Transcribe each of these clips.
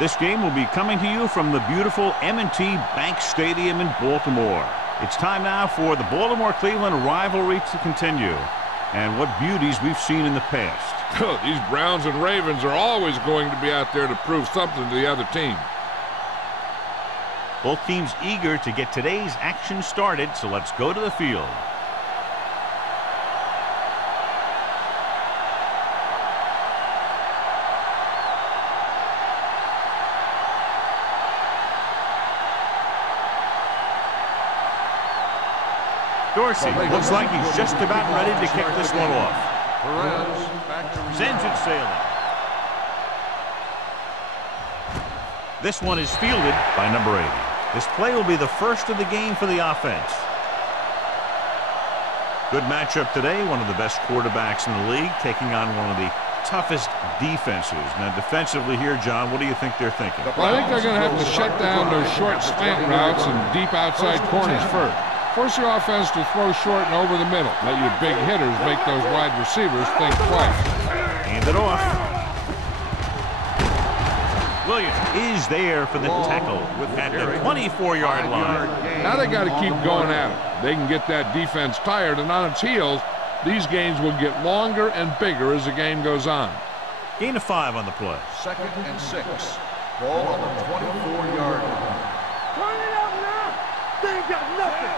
This game will be coming to you from the beautiful M&T Bank Stadium in Baltimore. It's time now for the Baltimore-Cleveland rivalry to continue. And what beauties we've seen in the past. These Browns and Ravens are always going to be out there to prove something to the other team. Both teams eager to get today's action started, so let's go to the field. Dorsey looks like he's just about ready to kick this one off. Sends it sailing. This one is fielded by number 80. This play will be the first of the game for the offense. Good matchup today. One of the best quarterbacks in the league taking on one of the toughest defenses. Now defensively here, John, what do you think they're thinking? Well, I think they're going to have to shut down those short slant routes and deep outside corners first. Force your offense to throw short and over the middle. Let your big hitters make those wide receivers think twice. Hand it off. Williams is there for the tackle at the 24-yard line. Now they got to keep going at it. They can get that defense tired, and on its heels, these games will get longer and bigger as the game goes on. Gain of 5 on the play. 2nd and 6. Ball on the 24-yard line. Turn it out now. They ain't got nothing.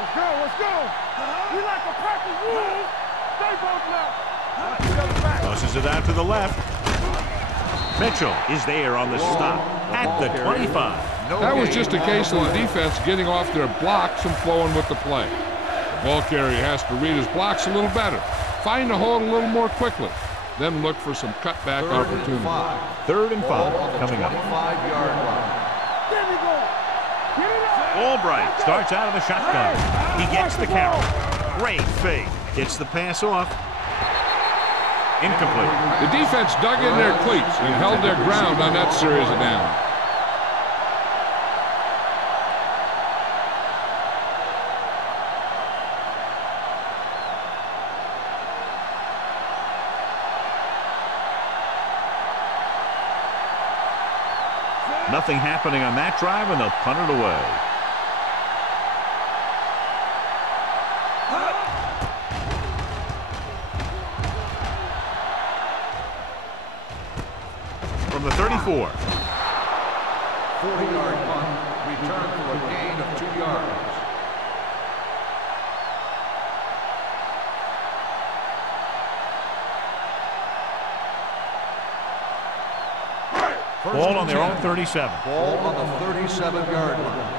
Let's go, let's go. We like a pack of wolves. Stay both now. Tosses it out to the left. Mitchell is there on the stop at the 25. That was just a case of the defense getting off their blocks and flowing with the play. The ball carrier has to read his blocks a little better, find the hole a little more quickly, then look for some cutback opportunity. 3rd and 5 coming up. 25-yard line. There we go. Get it up. Albright starts out of the shotgun. He gets the carry. Great fake. Gets the pass off. Incomplete. The defense dug in their cleats and held their ground on that series of downs. Nothing happening on that drive, and they'll punt it away. From the 34. 40-yard punt. Return for a gain of 2 yards. Ball on their own 37. Ball on the 37-yard line.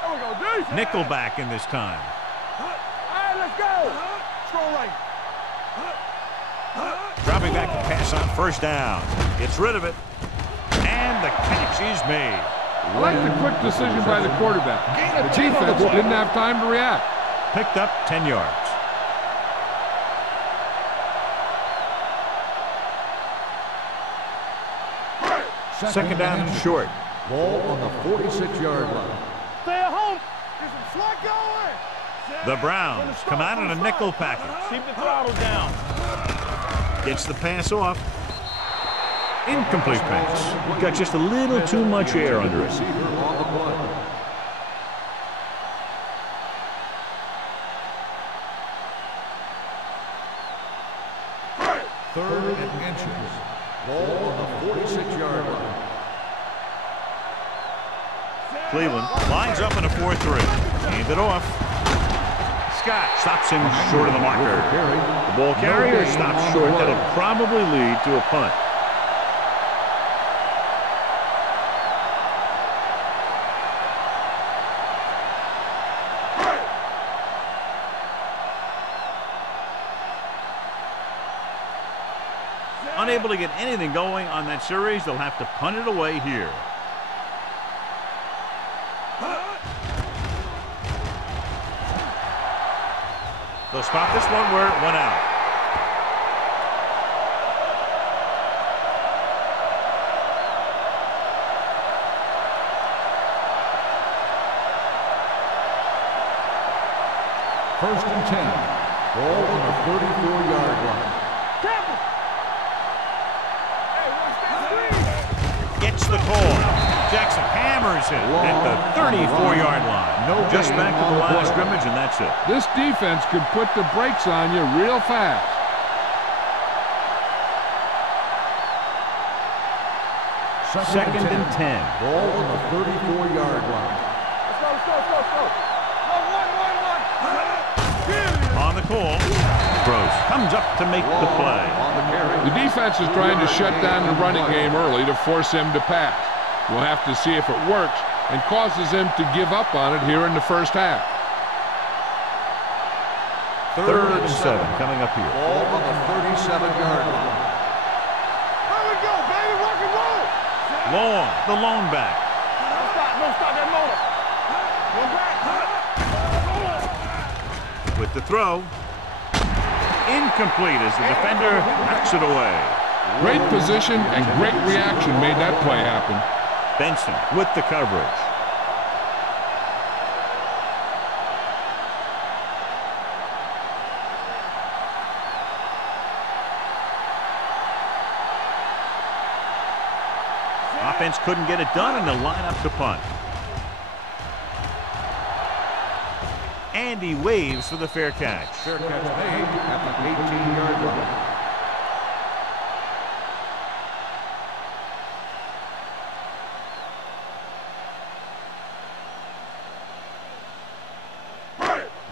There we go, defense. Nickelback in this time. All right, let's go. Strong right. Dropping back to pass on 1st down. Gets rid of it. And the catch is made. I like the quick decision by the quarterback. The defense didn't have time to react. Picked up 10 yards. Second down and short. Ball on the 46-yard line. Stay at home. Get some slack going. The Browns come out in a nickel package. Keep the throttle down. Gets the pass off. Incomplete pass. Got just a little too much air under it. Receiver on the play. Third and inches. Ball on the 46-yard line. Cleveland lines up in a 4-3. Hand it off. Scott stops him short of the marker. The ball carrier stops short. That'll probably lead to a punt. Unable to get anything going on that series, they'll have to punt it away here. They'll spot this one where it went out. First and 10. Ball on the 34-yard line. Hey, watch that. Gets the call. Jackson hammers it at the 34-yard line. Just back to the line of scrimmage, and that's it. This defense can put the brakes on you real fast. Second and 10. Ball on the 34-yard line. Let's go. One. On the call. Throws. Comes up to make the play. The defense is trying to shut down the running game early to force him to pass. We'll have to see if it works and causes him to give up on it here in the first half. Third and 7 coming up here. Ball on the 37-yard line. There we go, baby. Rock and roll. Long. The lone back. No stop that motor. Go back. With the throw. Incomplete as the defender knocks it away. Great position and great reaction made that play happen. Benson with the coverage. Offense couldn't get it done, and the line up to punt. And he waves for the fair catch. Fair catch made at the 18-yard line.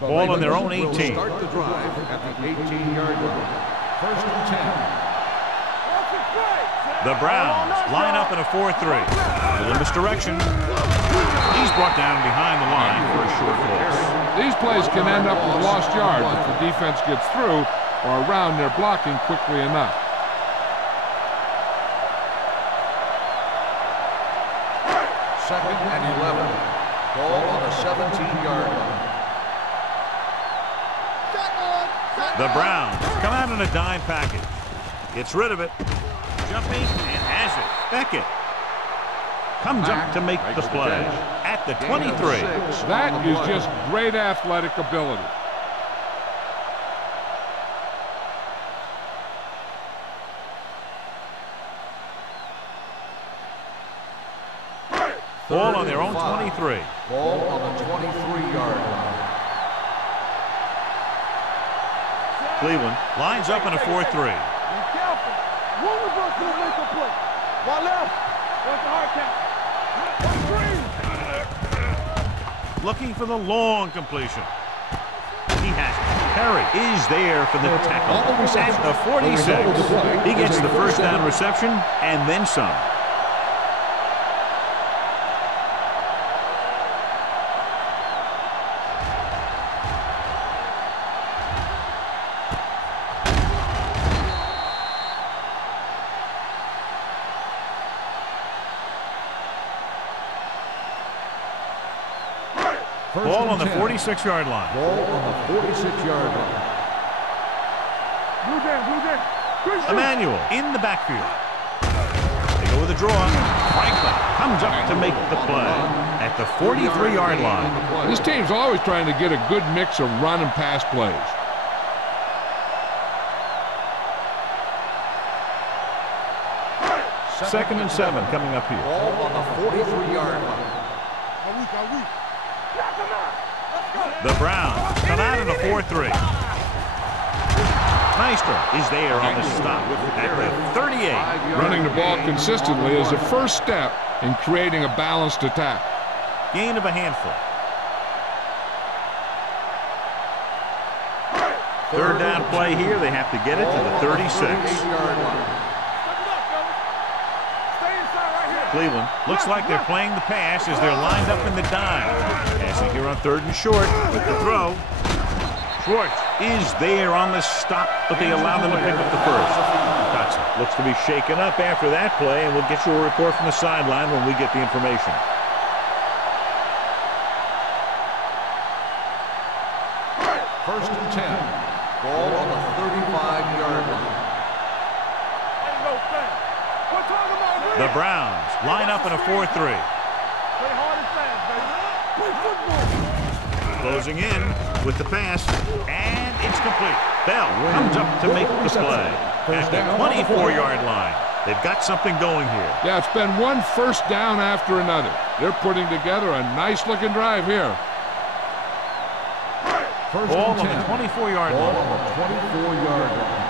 Ball on their own 18. Start the drive at the 18-yard line. First and 10. The Browns line up in a 4-3. A little misdirection. He's brought down behind the line for a short loss. These plays can end up with lost yards if the defense gets through or around their blocking quickly enough. Second and 11. Ball on the 17-yard line. The Browns come out in a dime package. Gets rid of it. Jumping and has it. Beckett comes up to make the play at the 23. That is just great athletic ability. Ball on their own 23. Ball on the 23-yard line. Cleveland lines up in a 4-3. Be careful. One of us will make a play. One left. What's the hard count? Looking for the long completion. He has it. Perry is there for the tackle at the 46. He gets the first down reception and then some. Ball on the 46-yard line. Ball on the 46-yard line. Blue jam. Emmanuel in the backfield. They go with a draw. Franklin comes up to make the play at the 43-yard line. This team's always trying to get a good mix of run and pass plays. Second and 7 coming up here. Ball on the 43-yard line. The Browns come out in a 4-3. Meister is there on the stop at the 38. Running the ball consistently is the first step in creating a balanced attack. Gain of a handful. Third down play here. They have to get it to the 36. Cleveland looks like they're playing the pass as they're lined up in the dime. Passing here on third and short with the throw. Schwartz is there on the stop, but they allow them to pick up the first. Dotson looks to be shaken up after that play, and we'll get you a report from the sideline when we get the information. First and 10. Ball on the 35-yard line. The Browns line up in a 4-3. Closing in with the pass, and it's complete. Bell comes up to make the play at the 24-yard line. They've got something going here. Yeah, it's been one first down after another. They're putting together a nice-looking drive here. Ball on the 24-yard line. Ball on the 24-yard line.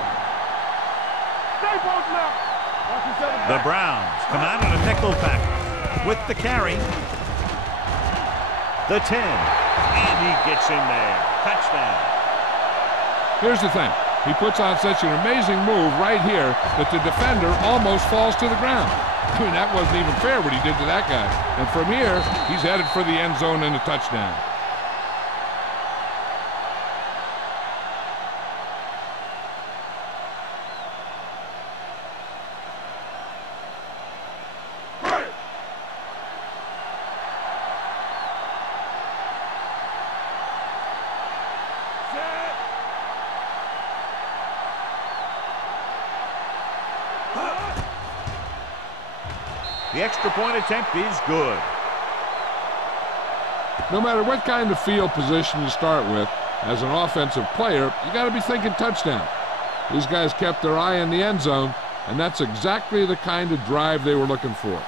The Browns come out in a nickel package with the carry. The 10. And he gets in there. Touchdown. Here's the thing. He puts on such an amazing move right here that the defender almost falls to the ground. I mean, that wasn't even fair what he did to that guy. And from here, he's headed for the end zone and a touchdown. The extra point attempt is good. No matter what kind of field position you start with, as an offensive player, you got to be thinking touchdown. These guys kept their eye on the end zone, and that's exactly the kind of drive they were looking for.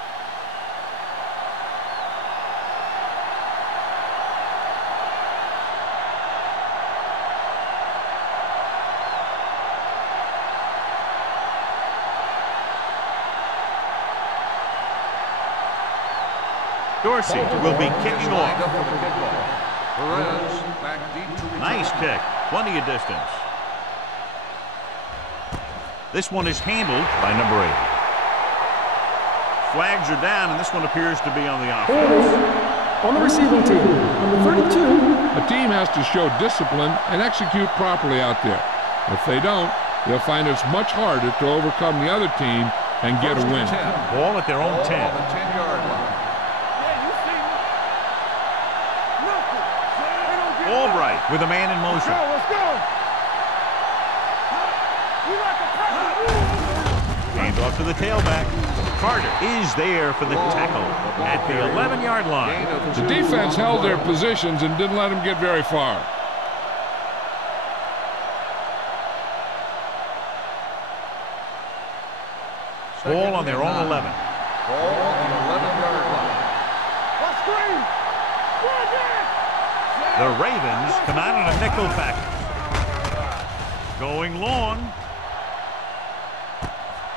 Dorsey will be kicking off. Nice kick. Plenty of distance. This one is handled by number 8. Flags are down, and this one appears to be on the offense. On the receiving team, number 32. A team has to show discipline and execute properly out there. If they don't, they'll find it's much harder to overcome the other team and get a win. Ball at their own 10. Albright with a man in motion. Let's go. Hand off to the tailback. Carter is there for the tackle at the 11-yard line. The defense held their positions and didn't let them get very far. Ball on their own 11. Ball on the 11-yard line. Let's screen. The Ravens come out in a nickel package. Going long.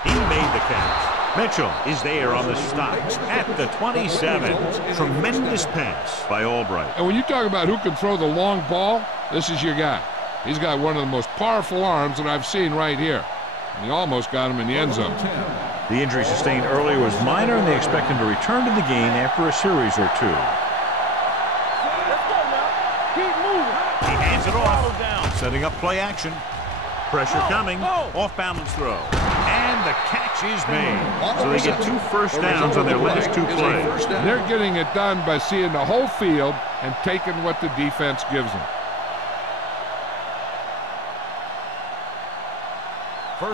He made the catch. Mitchell is there on the stop at the 27. Tremendous pass by Albright. And when you talk about who can throw the long ball, this is your guy. He's got one of the most powerful arms that I've seen right here. And he almost got him in the end zone. The injury sustained earlier was minor, and they expect him to return to the game after a series or two. It off, setting up play action. Pressure coming, off balance throw. And the catch is made. So they get 2 first downs on their last 2 plays. They're getting it done by seeing the whole field and taking what the defense gives them.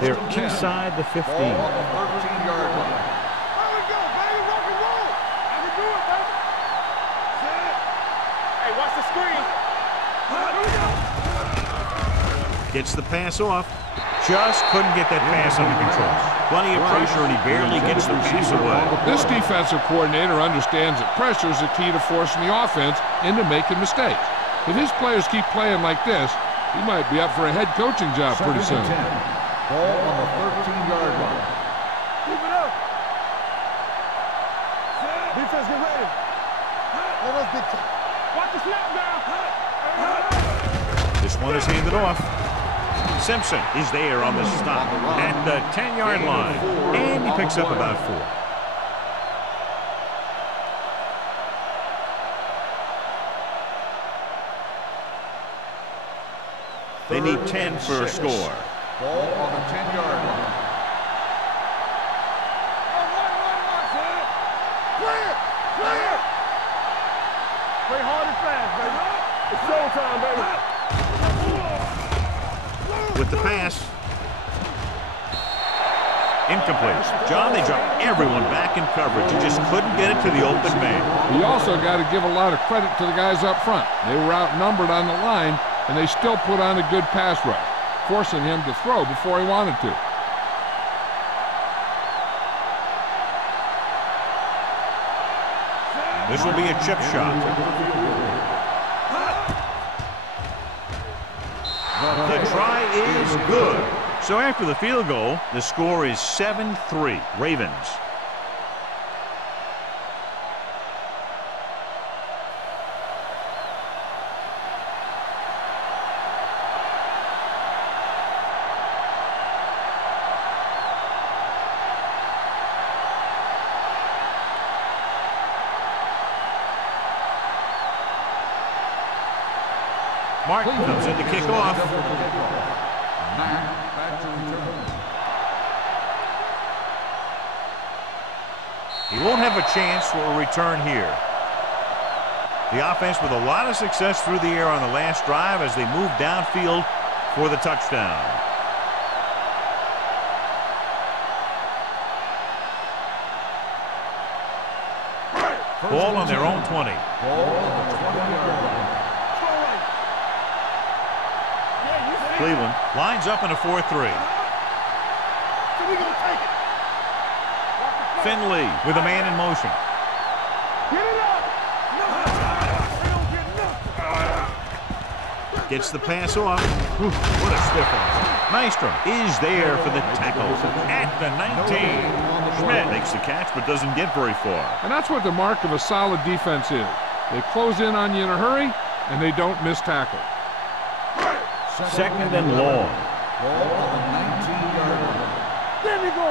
They're inside the 15. Ball on the 13-yard line. There we go, baby. Rock and roll. I can do it, baby. Hey, watch the screen. Gets the pass off. Just couldn't get that pass under control. Plenty of pressure, and he barely gets the pass away. This defensive coordinator understands that pressure is the key to forcing the offense into making mistakes. If his players keep playing like this, he might be up for a head coaching job pretty soon. Ball on the 13-yard line. Keep it up. Defense, get ready. Let us get you. Watch the snap now. This one is handed off. Simpson is there on the stop at the 10-yard line. And he picks up about 4. They need 10 for a score. Ball on the 10-yard line. Clear. Play hard and fast, baby. It's showtime, baby. With the pass. Incomplete. John, they dropped everyone back in coverage. He just couldn't get it to the open man. You also got to give a lot of credit to the guys up front. They were outnumbered on the line, and they still put on a good pass rush, forcing him to throw before he wanted to. This will be a chip shot. The try is good. So after the field goal, the score is 7-3, Ravens. Martin comes in to kick off. He won't have a chance for a return here. The offense with a lot of success through the air on the last drive as they move downfield for the touchdown. Ball on their own 20. Ball on the 20-yard line. Cleveland lines up in a 4-3. So we gonna take it. Finley with a man in motion. Get it up. No. They don't get nothing. Gets the pass off. Whew, what a stiff one. Nystrom is there for the tackle at the 19. Schmidt makes the catch but doesn't get very far. And that's what the mark of a solid defense is. They close in on you in a hurry, and they don't miss tackle. Second and long. Ball on the 19-yard line. There we go.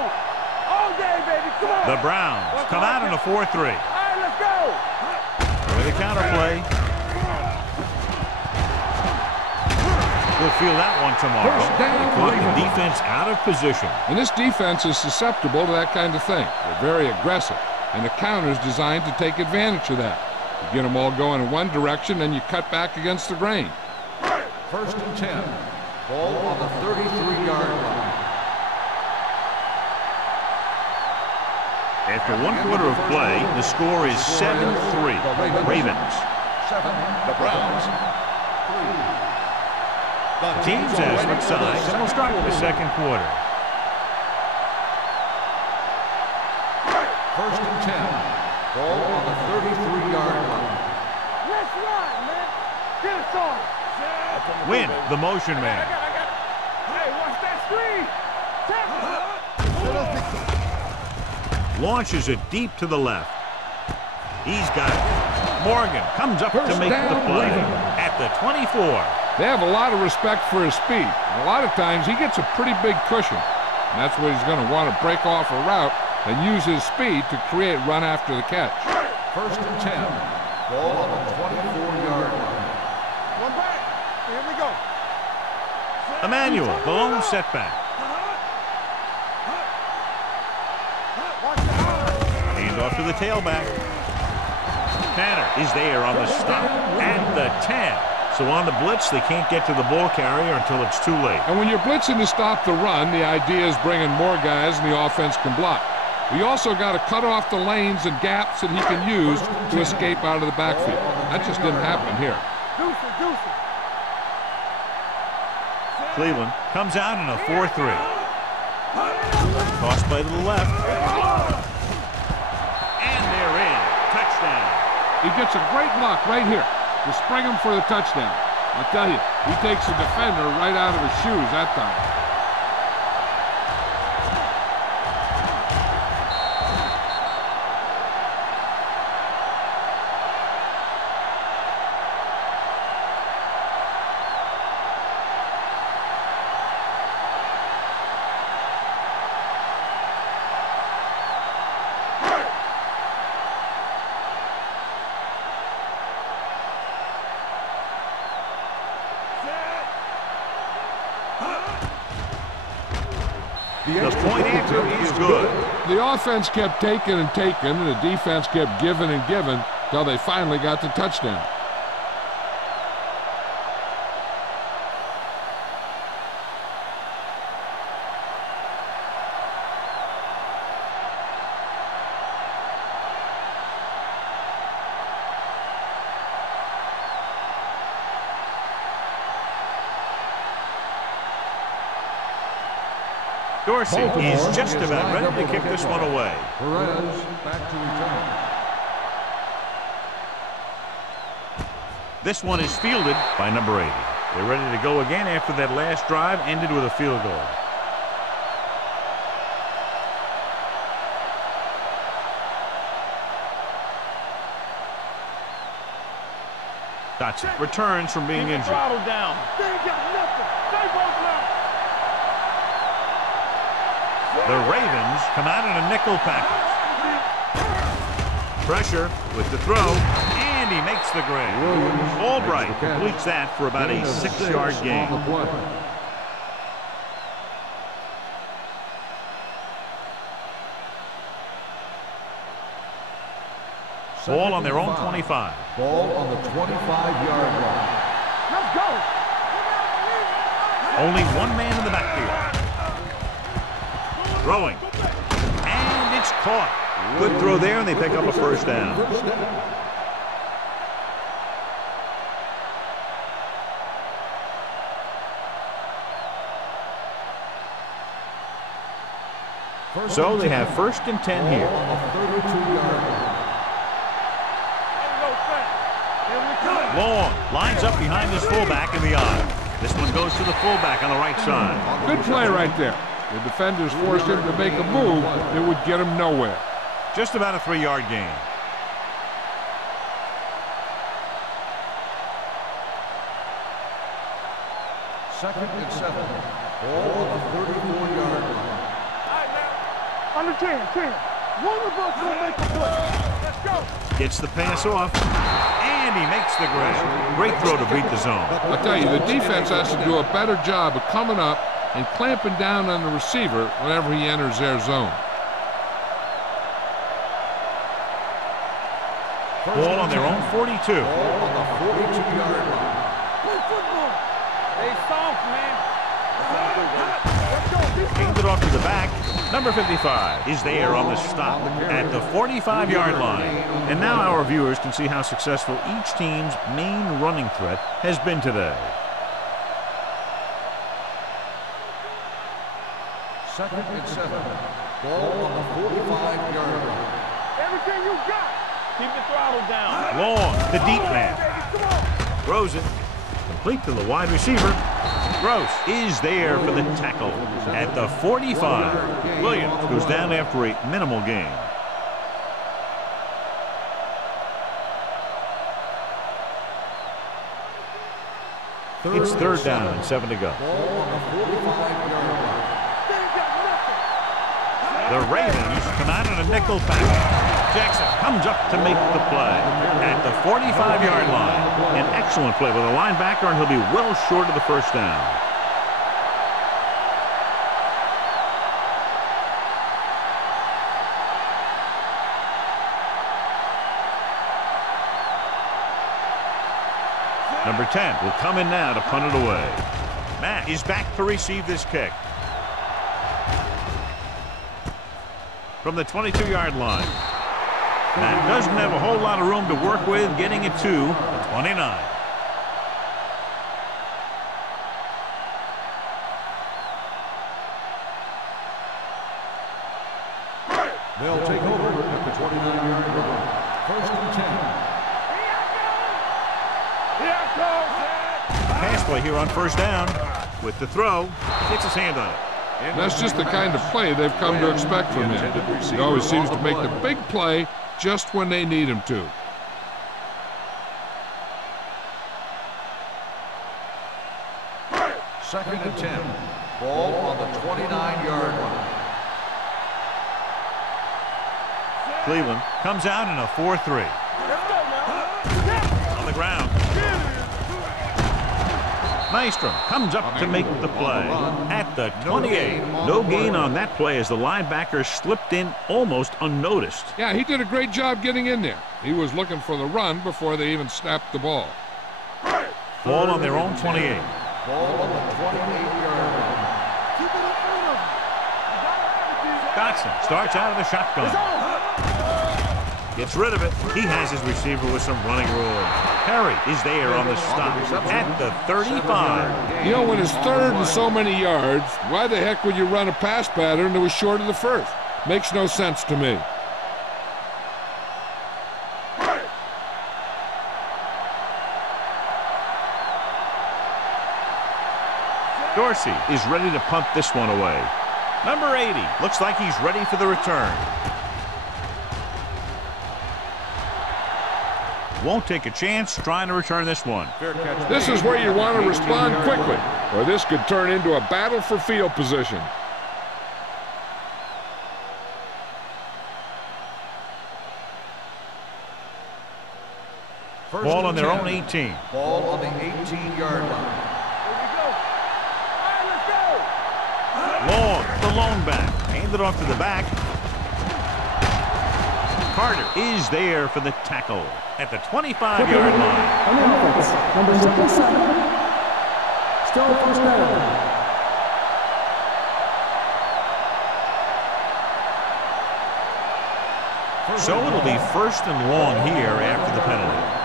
All day, baby. Come on. The Browns come out in a 4-3. All right, let's go. With a counterplay. We'll feel that one tomorrow. They caught the defense out of position. And this defense is susceptible to that kind of thing. They're very aggressive, and the counter is designed to take advantage of that. You get them all going in one direction, and you cut back against the grain. First and 10. Ball on the 33-yard line. After one quarter of play, the score is 7-3. Ravens. 7. The Browns. 3. Teams have switched sides, and we'll start the second quarter. First and 10. Ball on the 33-yard line. Let's run, man. Get us on. Win, the motion man. Hey, watch that screen. Launches it deep to the left. He's got it. Morgan comes up to make the play at the 24. They have a lot of respect for his speed. And a lot of times he gets a pretty big cushion. And that's where he's going to want to break off a route and use his speed to create run after the catch. First and 10. Ball on the 24-yard line. One back. Here we go. Emmanuel, the lone setback. Hand off to the tailback. Tanner is there on the stop at the 10. So on the blitz, they can't get to the ball carrier until it's too late. And when you're blitzing to stop the run, the idea is bringing more guys and the offense can block. We also got to cut off the lanes and gaps that he can use to escape out of the backfield. That just didn't happen here. Deuces. Cleveland comes out in a 4-3. Toss play to the left. And they're in. Touchdown. He gets a great block right here to spring him for the touchdown. I tell you, he takes the defender right out of his shoes that time. The point after is good. The offense kept taking and taking, and the defense kept giving and giving till they finally got the touchdown. Dorsey is just about ready to kick this one away. Perez back to return. This one is fielded by number 80. They're ready to go again after that last drive ended with a field goal. Dotson returns from being injured. Throttle down. They ain't got nothing. They both now. The Ravens come out in a nickel package. Pressure with the throw, and he makes the grab. Albright completes that for about a 6-yard gain. Ball on their own 25. Ball on the 25-yard line. Let's go. Only one man in the backfield. Throwing. And it's caught. Good throw there, and they pick up a first down. So they have 1st and 10 here. Long lines up behind his fullback in the eye. This one goes to the fullback on the right side. Good play right there. The defenders forced him to make a move that would get him nowhere. Just about a 3-yard gain. Second and 7. Ball on the 34-yard line. Under 10. One of us will make a play. Let's go. Gets the pass off, and he makes the grab. Great throw to beat the zone. I'll tell you, the defense has to do a better job of coming up and clamping down on the receiver whenever he enters their zone. Ball on their own 42. Ball on the 42-yard line. Play football. They soft, man. Let's go. Hands it off to the back. Number 55 is there on the stop at the 45-yard line. And now our viewers can see how successful each team's main running threat has been today. Second and 7. Ball on the 45-yard line. Everything you got. Keep the throttle down. Long, the deep man. Throws it. Complete to the wide receiver. Gross is there for the tackle at the 45. Williams goes down after a minimal gain. It's 3rd down and 7 to go. The Ravens come out in a nickel package. Jackson comes up to make the play at the 45-yard line. An excellent play with a linebacker, and he'll be well short of the first down. Number 10 will come in now to punt it away. Matt is back to receive this kick. From the 22-yard line. Matt doesn't have a whole lot of room to work with, getting it to the 29. They'll take over at the 29-yard line. 1st and 10. Pass play here on 1st down. With the throw, gets his hand on it. That's just the kind of play they've come to expect from him. He always seems to make the big play just when they need him to. Second and 10. Ball on the 29-yard line. Cleveland comes out in a 4-3. On the ground. Nystrom comes up to make the play at the 28. No gain on that play as the linebacker slipped in almost unnoticed. Yeah, he did a great job getting in there. He was looking for the run before they even snapped the ball. Ball on their own 28. Ball on the 28-yard line. Dotson starts out of the shotgun. Gets rid of it. He has his receiver with some running room. Perry is there on the stop at the 35. You know, when it's 3rd and so many yards, why the heck would you run a pass pattern that was short of the 1st? Makes no sense to me. Dorsey is ready to punt this one away. Number 80 looks like he's ready for the return. Won't take a chance trying to return this one. This is where you want to respond quickly, or this could turn into a battle for field position. Ball on their own 18. Ball on the 18-yard line. Long, the lone back. Handed off to the back. Carter is there for the tackle at the 25-yard line. On offense, number 77. Still first down. So it'll be first and long here after the penalty.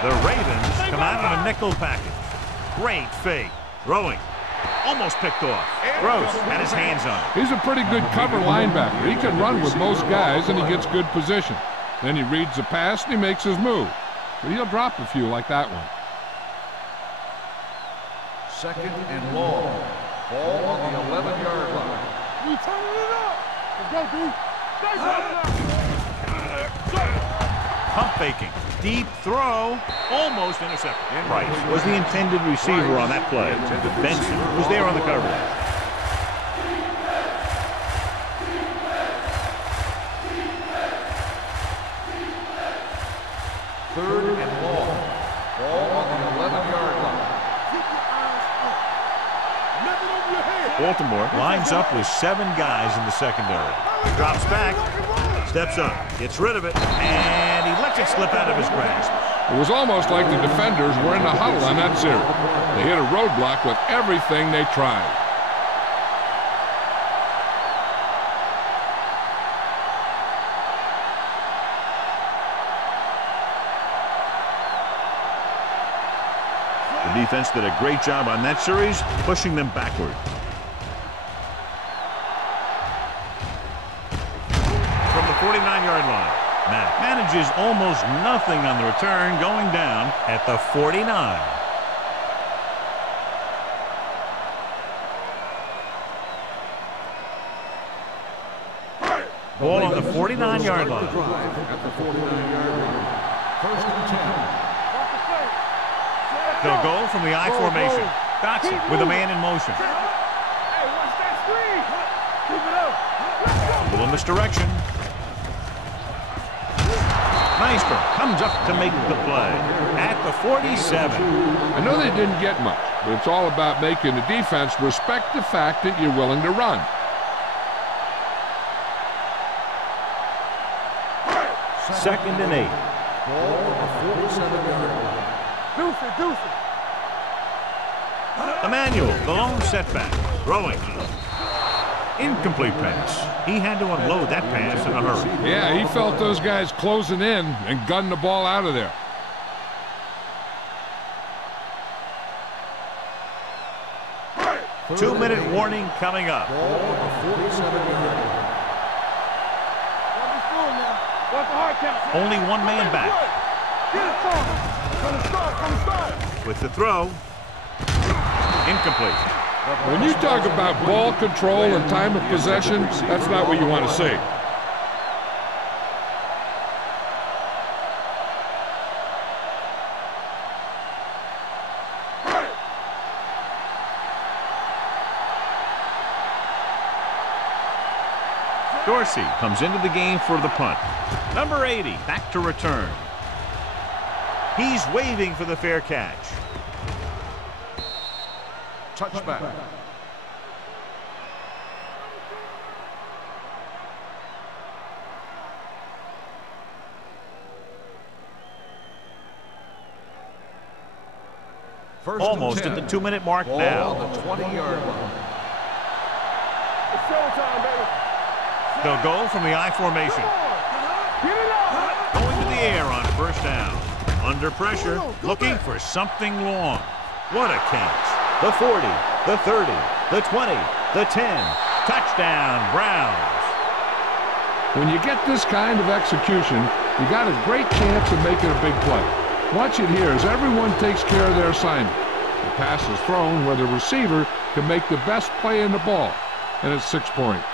The Ravens come out in a nickel package. Great fake. Throwing. Almost picked off. Gross had his hands on it. He's a pretty good cover linebacker. He can run with most guys, and he gets good position. Then he reads the pass, and he makes his move. But he'll drop a few like that one. Second and long. Ball on the 11-yard line. We turning it up. Let's go, D. Pump faking. Deep throw. Almost intercepted. Price was the intended receiver on that play. Benson was there on the coverage. Third and long. Ball on the 11-yard line. Keep your eyes up. Nothing over your head. Baltimore lines up with 7 guys in the secondary. Drops back. Steps up. Gets rid of it. And he lets it slip out of his grasp. It was almost like the defenders were in the huddle on that series. They hit a roadblock with everything they tried. The defense did a great job on that series, pushing them backward. From the 49-yard line, Matt manages almost nothing on the return, going down at the 49. Ball on the 49-yard line. At the 49-yard line. First and 10. They'll go from the I formation. Dotson with a man in motion. Hey, watch that screen. Keep it up. A little misdirection. Nystrom comes up to make the play at the 47. I know they didn't get much, but it's all about making the defense respect the fact that you're willing to run. Second and 8. Ball on the 47-yard line. Deuce it. Emmanuel, the lone setback. Throwing. Incomplete pass. He had to unload that pass in a hurry. Yeah, he felt those guys closing in and gunned the ball out of there. Two-minute warning coming up. Ball on the 47-yard line. What's the hard count? Only one man back. Get it from start. With the throw. Incomplete. When you talk about ball control and time of possession, that's not what you want to see. Dorsey comes into the game for the punt. Number 80 back to return. He's waving for the fair catch. Touchback. First Almost and 10. at the 2-minute mark Ball now. on the 20-yard line. It's showtime, baby. They'll go from the I formation. Get it up. Going to the air on first down. Under pressure, looking for something long. What a catch. The 40, the 30, the 20, the 10. Touchdown, Browns. When you get this kind of execution, you got a great chance of making a big play. Watch it here as everyone takes care of their assignment. The pass is thrown where the receiver can make the best play in the ball, and it's 6 points.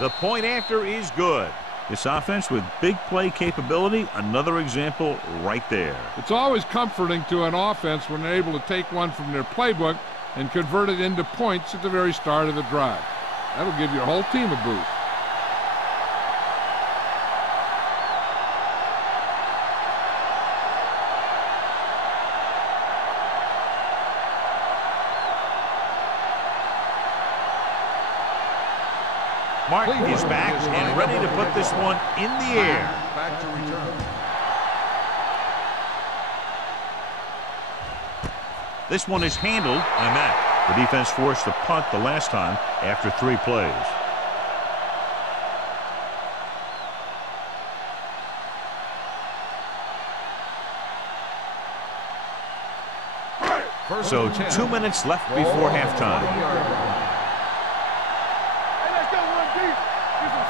The point after is good. This offense with big play capability, another example right there. It's always comforting to an offense when they're able to take one from their playbook and convert it into points at the very start of the drive. That'll give your whole team a boost. Martin is back and ready to put this one in the air. Back to return. This one is handled and that. The defense forced a punt the last time after 3 plays. So 2 minutes left before halftime.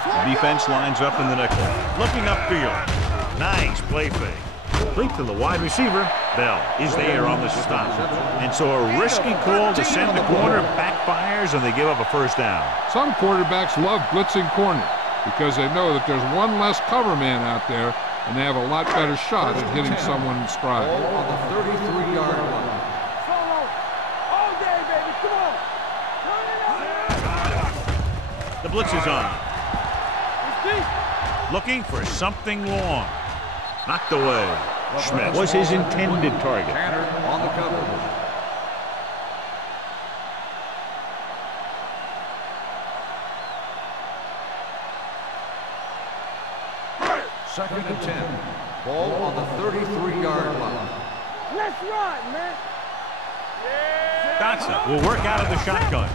The defense lines up in the nickel. Looking upfield. Nice play fake. Complete to the wide receiver. Bell is there on the stop. And so a risky call to send the corner backfires and they give up a first down. Some quarterbacks love blitzing corner because they know that there's one less cover man out there and they have a lot better shot at hitting someone in stride. Ball on the 33-yard line. All day, baby. Come on. The blitz is on. Looking for something long. Knocked away. Schmidt was his intended target. Tanner on the cover. Second and 10. Ball on the 33-yard line. Let's run, man. Dotson will work out of the shotgun.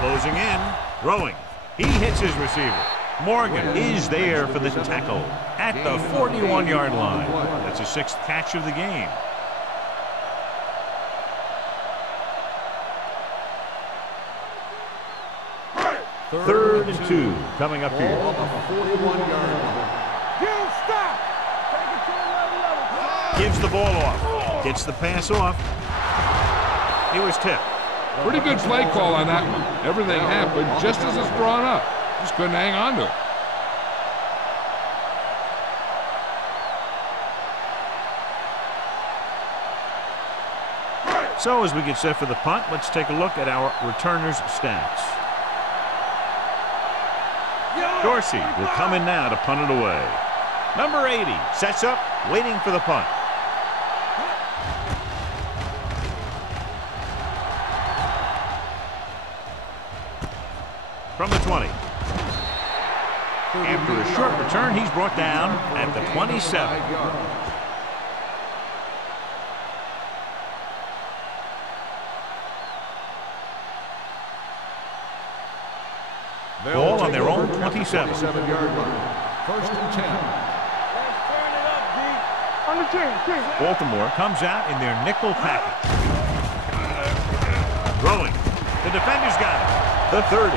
Closing in. Throwing. He hits his receiver. Morgan is there for the tackle at the 41-yard line. That's his 6th catch of the game. Third and 2 coming up here. Ball on the 41-yard line. You stop. Take it to another level. Gives the ball off. Gets the pass off. He was tipped. Pretty good play call on that one. Everything happened just as it's drawn up. Just couldn't hang on to it. So as we get set for the punt, let's take a look at our returners' stats. Dorsey will come in now to punt it away. Number 80 sets up, waiting for the punt. From the 20. After a short return, he's brought down at the 27. Ball on their own 27. 27-yard line. First and 10. Let's turn it up, D. On the 10. Baltimore comes out in their nickel package. Throwing. The defender's got it. The 30.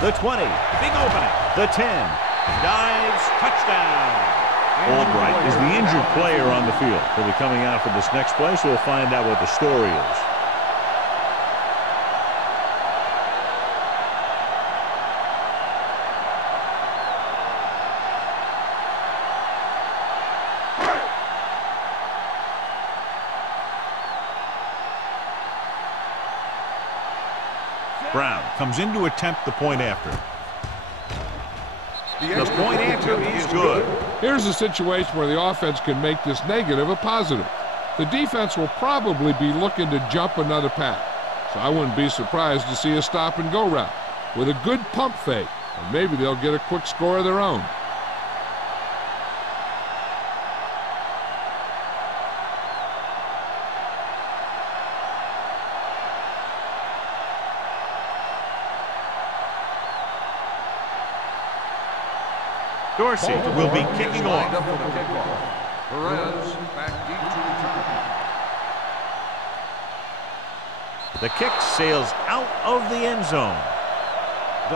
The 20. Big opening. The 10. Dives. Touchdown. Albright is the injured player on the field. He'll be coming out for this next play, so we'll find out what the story is. Brown comes in to attempt the point after. The point after is good. Here's a situation where the offense can make this negative a positive. The defense will probably be looking to jump another pack, so I wouldn't be surprised to see a stop-and-go route with a good pump fake, and maybe they'll get a quick score of their own. Dorsey will be kicking off. Up for the kickoff. Perez back deep to return. The kick sails out of the end zone.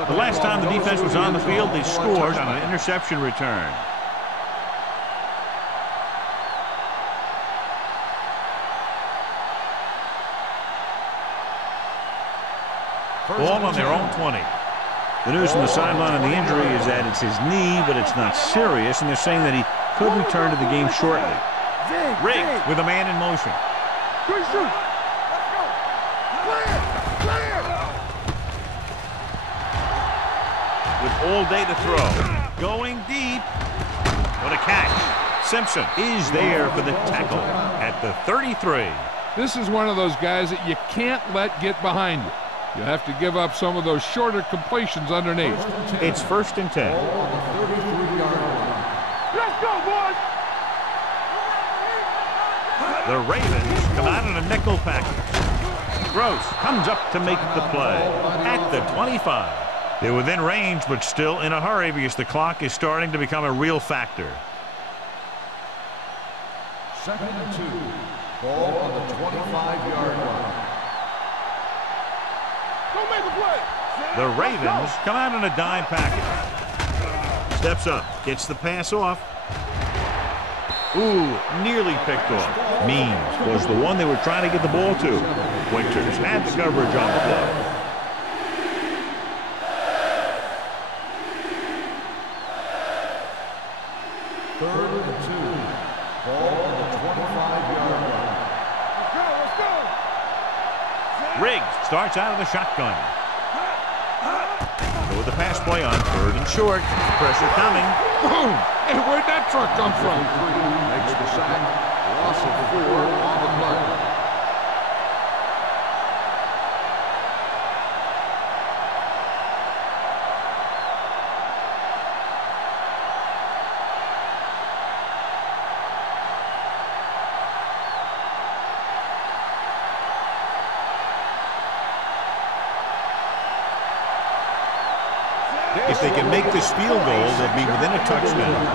The last time the defense was on the field, they scored on an interception return. Ball on their own 20. The news from the sideline on the injury is that it's his knee, but it's not serious, and they're saying that he could return to the game shortly. Riggs with a man in motion. Good shoot. Let's go. Clear. Clear. With all day to throw. Going deep. What a catch. Simpson is there for the tackle at the 33. This is one of those guys that you can't let get behind you. You have to give up some of those shorter completions underneath. It's 1st and 10. Ball on the 33-yard line. Let's go, boys. The Ravens come out in a nickel package. Gross comes up to make the play at the 25. They're within range, but still in a hurry because the clock is starting to become a real factor. 2nd and 2. Ball on the 25-yard line. Don't make a play. The Ravens come out in a dime package. Steps up, gets the pass off. Ooh, nearly picked off. Means was the one they were trying to get the ball to. Winters had the coverage on the play. Third and 2. Ball on the 25-yard line. Let's go. Let's go. Riggs starts out of the shotgun. Go with the pass play on 3rd and short. Pressure coming. Boom! Hey, where'd that truck come from? Makes the sack. Loss of 4 on the play. If they can make this field goal, they'll be within a touchdown.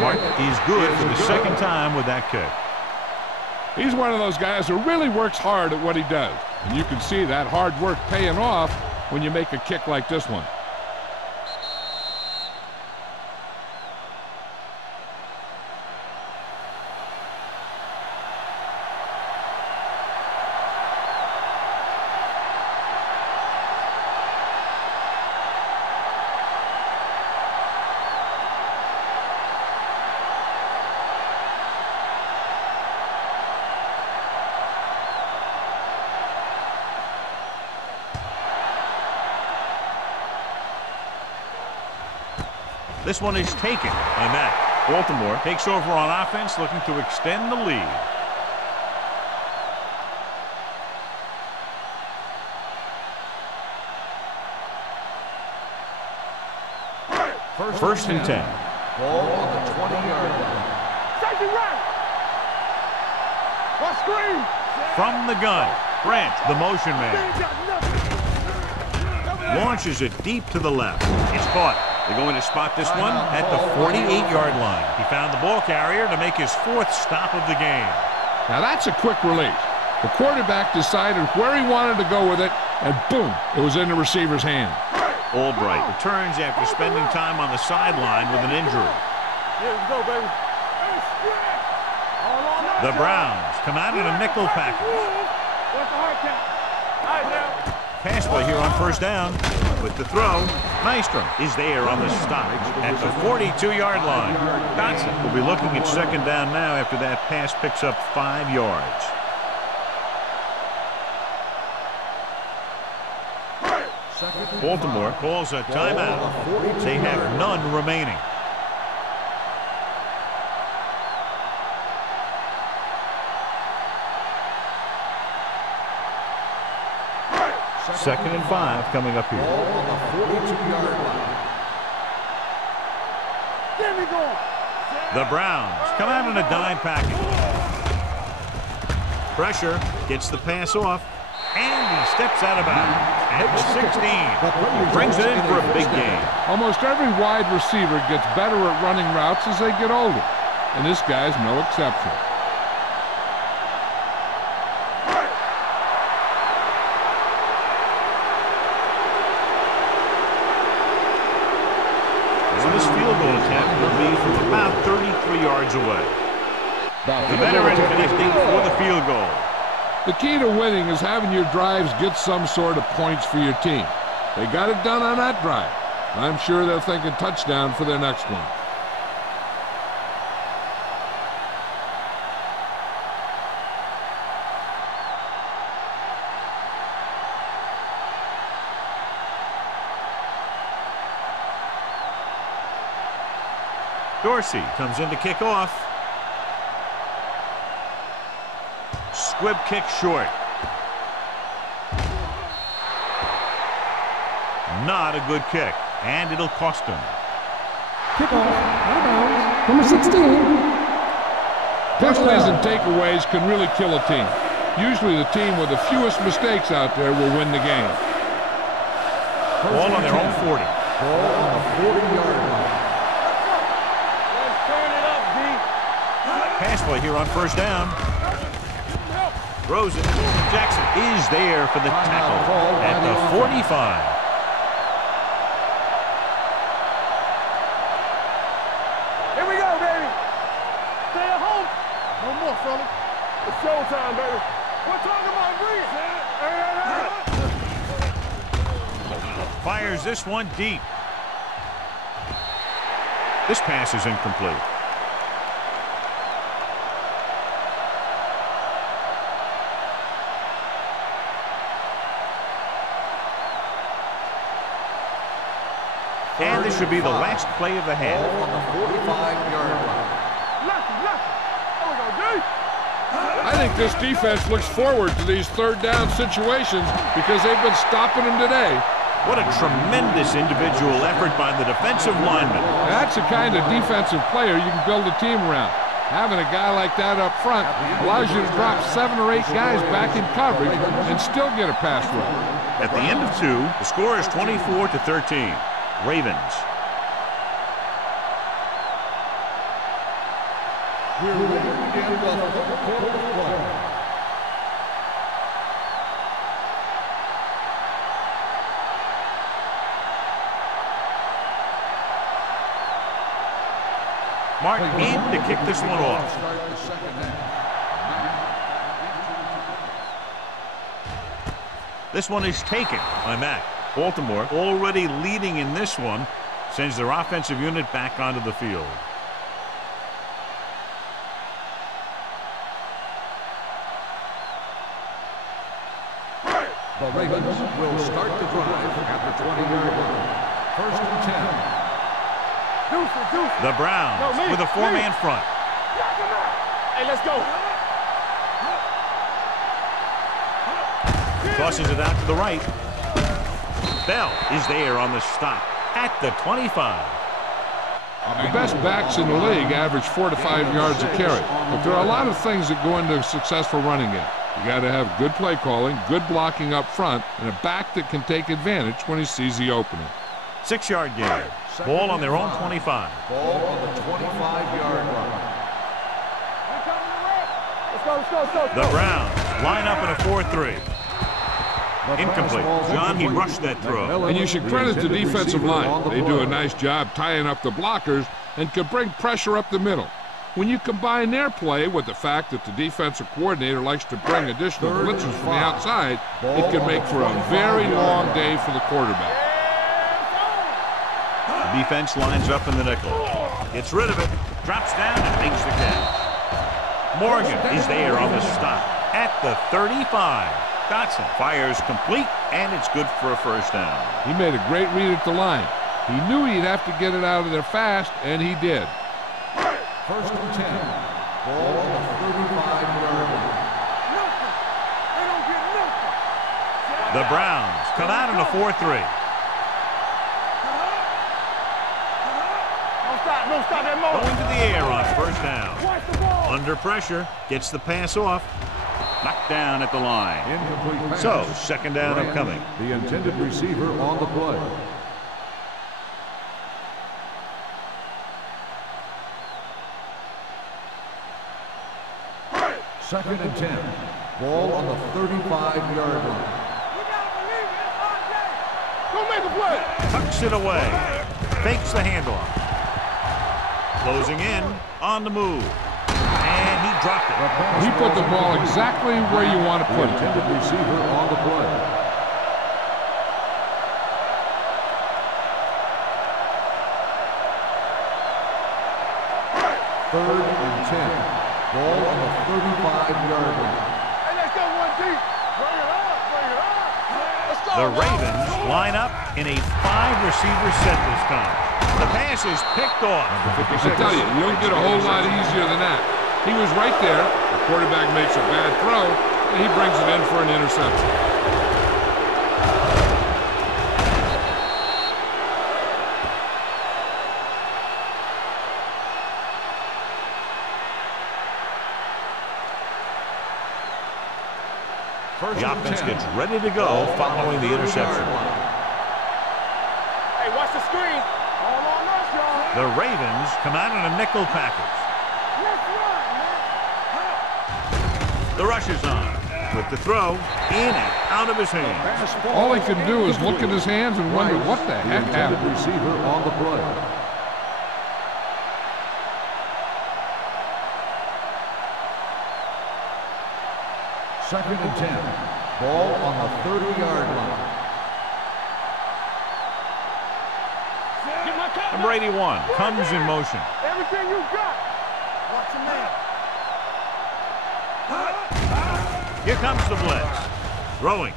Hart is good for the 2nd time with that kick. He's one of those guys who really works hard at what he does. And you can see that hard work paying off when you make a kick like this one. This one is taken on that. Baltimore takes over on offense, looking to extend the lead. First and 10. Ball on the 20-yard line. Safety right. What screen? From the gun, Grant, the motion man, Ain't got nothing. launches it deep to the left. It's caught. They're going to spot this one at the 48-yard line. He found the ball carrier to make his 4th stop of the game. Now that's a quick release. The quarterback decided where he wanted to go with it, and boom, it was in the receiver's hand. Albright returns after spending time on the sideline with an injury. Here we go, baby. The Browns come out in a nickel package. What's the hard count? All right, now. Pass play here on 1st down. With the throw, Nystrom is there on the stop at the 42-yard line. Dotson will be looking at 2nd down now after that pass picks up 5 yards. Baltimore calls a timeout. They have none remaining. Second and 5 coming up here. Ball on the 42-yard line. There we go. The Browns come out in a dime package. Pressure gets the pass off. And he steps out of bounds at the 16. He brings it in for a big gain. Almost every wide receiver gets better at running routes as they get older, and this guy's no exception. So this field goal attempt will be from about 33 yards away. The veteran connecting for the field goal. The key to winning is having your drives get some sort of points for your team. They got it done on that drive. I'm sure they're thinking touchdown for their next one. Dorsey comes in to kick off. Squib kick short. Not a good kick, and it'll cost him. Kickoff, out of bounds, number 16. Penalties and takeaways can really kill a team. Usually the team with the fewest mistakes out there will win the game. Ball on their own 40. Ball on the 40-yard line. Let's turn it up, D. Pass play here on first down. Throws it. Jackson is there for the tackle at the 45. Here we go, baby. Stay at home. No more, fella. It's showtime, baby. We're talking about bringing. Fires this one deep. This pass is incomplete. And this should be the last play of the half. Ball on the 45-yard line. There we go, D. I think this defense looks forward to these third down situations because they've been stopping them today. What a tremendous individual effort by the defensive lineman. That's the kind of defensive player you can build a team around. Having a guy like that up front allows you to drop 7 or 8 guys back in coverage and still get a pass rush. At the end of 2, the score is 24-13. Ravens. We're ready to begin the third quarter of play. Martin in to kick this one off. Start the second half. This one is taken by Mack. Baltimore, already leading in this one, sends their offensive unit back onto the field. The Ravens will start the drive at the 20-yard line. First and 10. The Browns with a 4-man front. Hey, let's go. Tosses it out to the right. Bell is there on the stop at the 25. The best backs in the league average 4 to 5 yards a carry, but there are a lot of things that go into a successful running game. You got to have good play calling, good blocking up front, and a back that can take advantage when he sees the opening. 6-yard gain. Ball on their own 25. Ball on the 25-yard line. Let's go. The Browns line up in a 4-3. Incomplete. John, he rushed that throw. And you should credit the defensive line. They do a nice job tying up the blockers and can bring pressure up the middle. When you combine their play with the fact that the defensive coordinator likes to bring additional blitzes from the outside, it can make for a very long day for the quarterback. The defense lines up in the nickel. Gets rid of it, drops down, and makes the catch. Morgan is there on the stop at the 35. Dotson fires complete, and it's good for a first down. He made a great read at the line. He knew he'd have to get it out of there fast, and he did. First and 10. Ball on the 35-yard line. The Browns come out in a 4-3. Don't stop that Going to the air on first down. Under pressure, gets the pass off. Knocked down at the line. Incomplete pass. So, second down upcoming. The intended receiver on the play. Second and 10. Ball on the 35-yard line. Go make a play. Tucks it away. Fakes the handoff. Closing in on the move. And he dropped it. He put the ball exactly where you want to The put it. intended receiver on the play. Third and 10. Ball on the 35-yard line. Hey, let's go one deep. Bring it on. Bring it on. Let's go. The Ravens line up in a 5-receiver set this time. The pass is picked off. I tell you, you don't get a whole lot easier than that. He was right there. The quarterback makes a bad throw, and he brings it in for an interception. The offense gets ready to go following the interception. Hey, watch the screen. All on us, y'all. The Ravens come out in a nickel package. Let's run, man. The rush is on. With the throw in and out of his hands. All he can do is look at his hands and wonder what the heck Intended happened. receiver on the play. Second and 10. Ball on the 30-yard line. Get my cut. Number 81 comes in motion. Everything you got. Watch your man. Here comes the blitz. Throwing.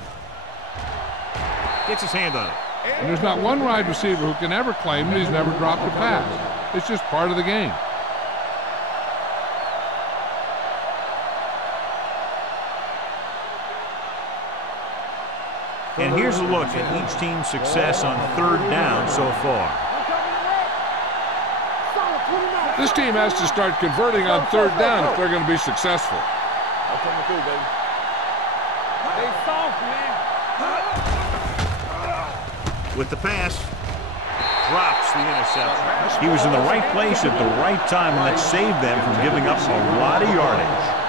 Gets his hand on it. And there's not one wide receiver who can ever claim that he's never dropped a pass. It's just part of the game. And here's a look at each team's success on third down so far. This team has to start converting on third down if they're going to be successful. I'm coming through, baby. Stay soft, man. With the pass, drops the interception. He was in the right place at the right time, and that saved them from giving up a lot of yardage.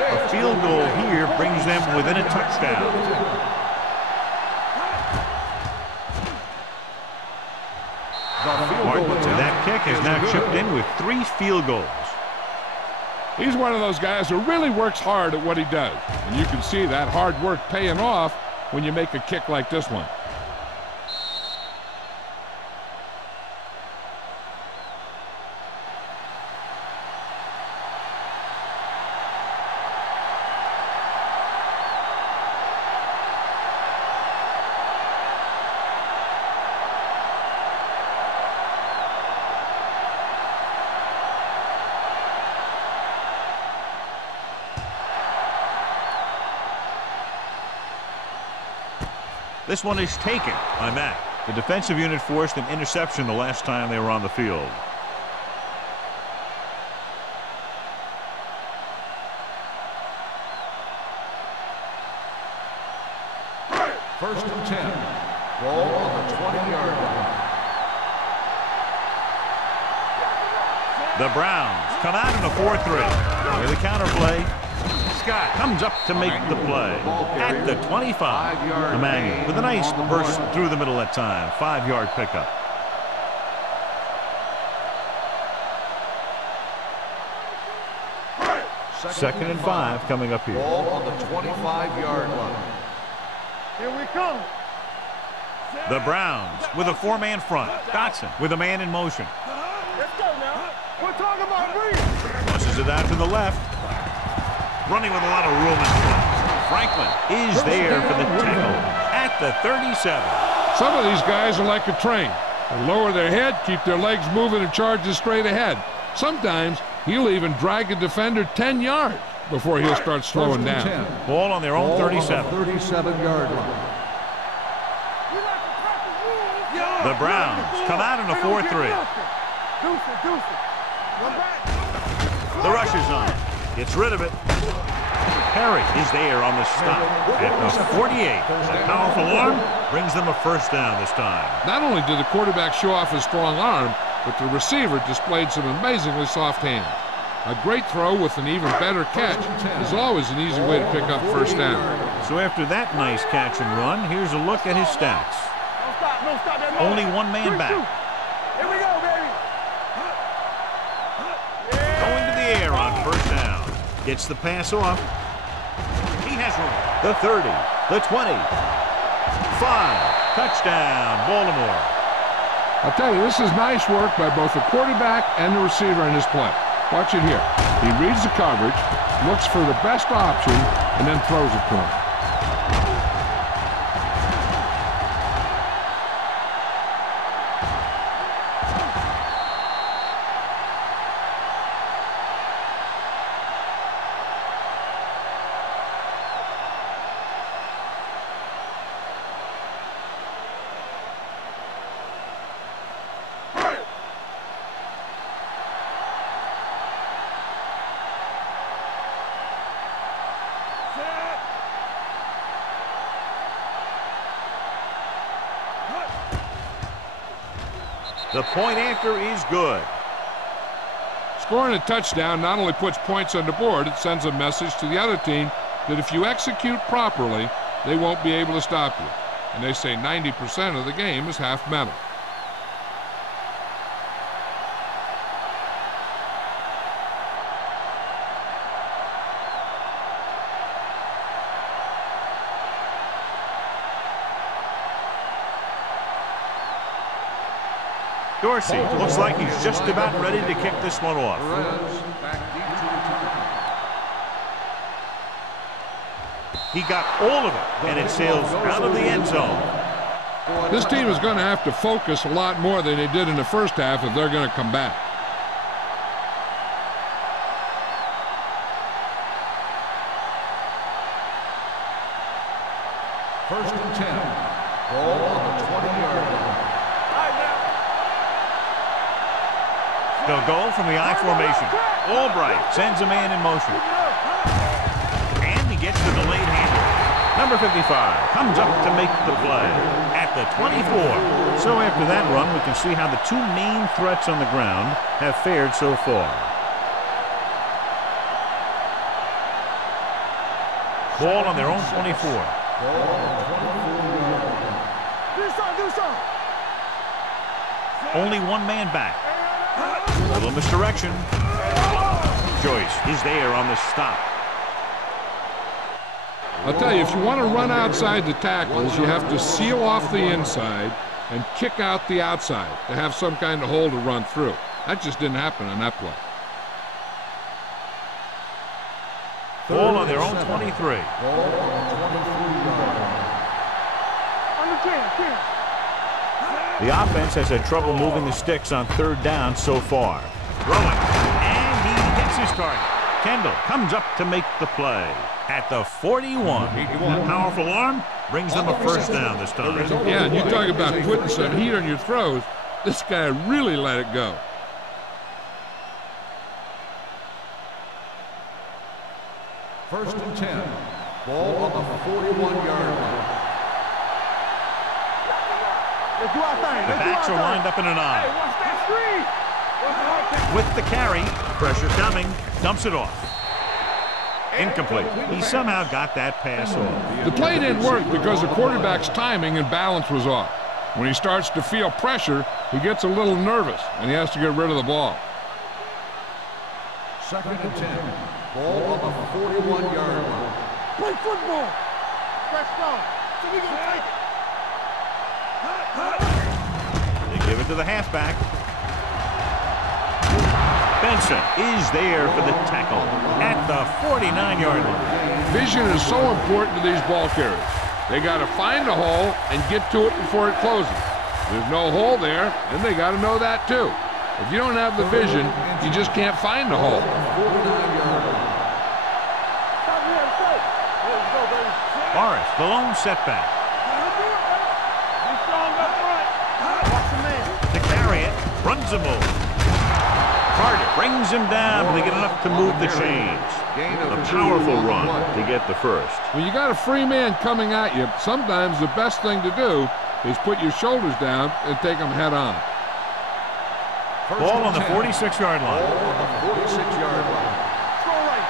A field goal here brings them within a touchdown. Martin, that kick has now chipped in with 3 field goals. He's one of those guys who really works hard at what he does. And you can see that hard work paying off when you make a kick like this one. This one is taken by Mack. The defensive unit forced an interception the last time they were on the field. First and 10. Ball on the 20-yard line. The Browns come out in a 4-3. With a counter play, Scott comes up to make the play. At the 25, Emmanuel with a nice burst through the middle that time. 5-yard pickup. Second and 5 coming up here. Ball on the 25-yard line. Here we come. The Browns with a 4-man front. Dotson with a man in motion. Let's go now. We're talking about read. Flushes it out to the left. Running with a lot of room in front. Franklin is there for the tackle at the 37. Some of these guys are like a train. They lower their head, keep their legs moving, and charge straight ahead. Sometimes he'll even drag a defender 10 yards. before he'll start slowing down. 10. Ball on their own 37. 37-yard line. The Browns come out in a 4-3. The rush is on. Gets rid of it. Perry is there on the stop at the 48. A powerful arm brings them a first down this time. Not only did the quarterback show off his strong arm, but the receiver displayed some amazingly soft hands. A great throw with an even better catch is always an easy way to pick up first down. So after that nice catch and run, here's a look at his stats. Only one man back. Here we go, baby. Going to the air on first down. Gets the pass off. He has room. The 30, the 20, 5. Touchdown, Baltimore. I'll tell you, this is nice work by both the quarterback and the receiver in this play. Watch it here. He reads the coverage, looks for the best option, and then throws it to him. The point after is good. Scoring a touchdown not only puts points on the board, it sends a message to the other team that if you execute properly, they won't be able to stop you. And they say 90% of the game is half mental. Dorsey looks like he's just about ready to kick this one off. He got all of it, and it sails out of the end zone. This team is going to have to focus a lot more than they did in the first half if they're going to come back. First and 10. Ball on the 20-yard line. They'll go from the I formation. Albright sends a man in motion. And he gets the delayed handoff. Number 55 comes up to make the play at the 24. So after that run, we can see how the two main threats on the ground have fared so far. Ball on their own 24. Only one man back. A little misdirection. Joyce is there on the stop. I'll tell you, if you want to run outside the tackles, you have to seal off the inside and kick out the outside to have some kind of hole to run through. That just didn't happen on that play. Ball on their own 23. The offense has had trouble moving the sticks on third down so far. Throwing, and he gets his target. Kendall comes up to make the play at the 41. A powerful arm brings them a first down this time. Yeah, and you talk about putting some heat on your throws. This guy really let it go. First and 10. Ball on the 41-yard line. The backs are lined up in an eye. With the carry, pressure coming, dumps it off. Incomplete. He somehow got that pass off. The play didn't work because the quarterback's timing and balance was off. When he starts to feel pressure, he gets a little nervous, and he has to get rid of the ball. Second and 10. Ball on the 41-yard line. Play football. Let's go. So we gonna take it. They give it to the halfback. Benson is there for the tackle at the 49-yard line. Vision is so important to these ball carriers. They got to find a hole and get to it before it closes. There's no hole there, and they got to know that too. If you don't have the vision, you just can't find the hole. Morris, the lone setback. Be strong up front. Watch the man. To carry it, runs a move. Carter brings him down, but they get enough to move the chains. A powerful run to get the first. When you got a free man coming at you, sometimes the best thing to do is put your shoulders down and take them head on. Ball on the 46-yard line. Ball on the 46-yard line. Score right.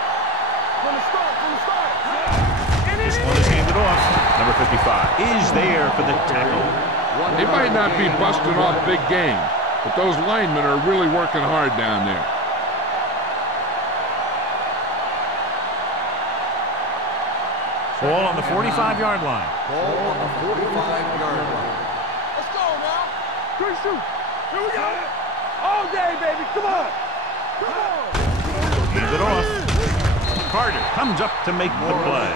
From the start. This one is handed off. Number 55 is there for the tackle. They might not be busting off big game, but those linemen are really working hard down there. Ball on the 45-yard line. Ball on the 45-yard line. Let's go now. Three shoot. Here we go. All day, baby. Come on. Hand it off. Carter comes up to make the play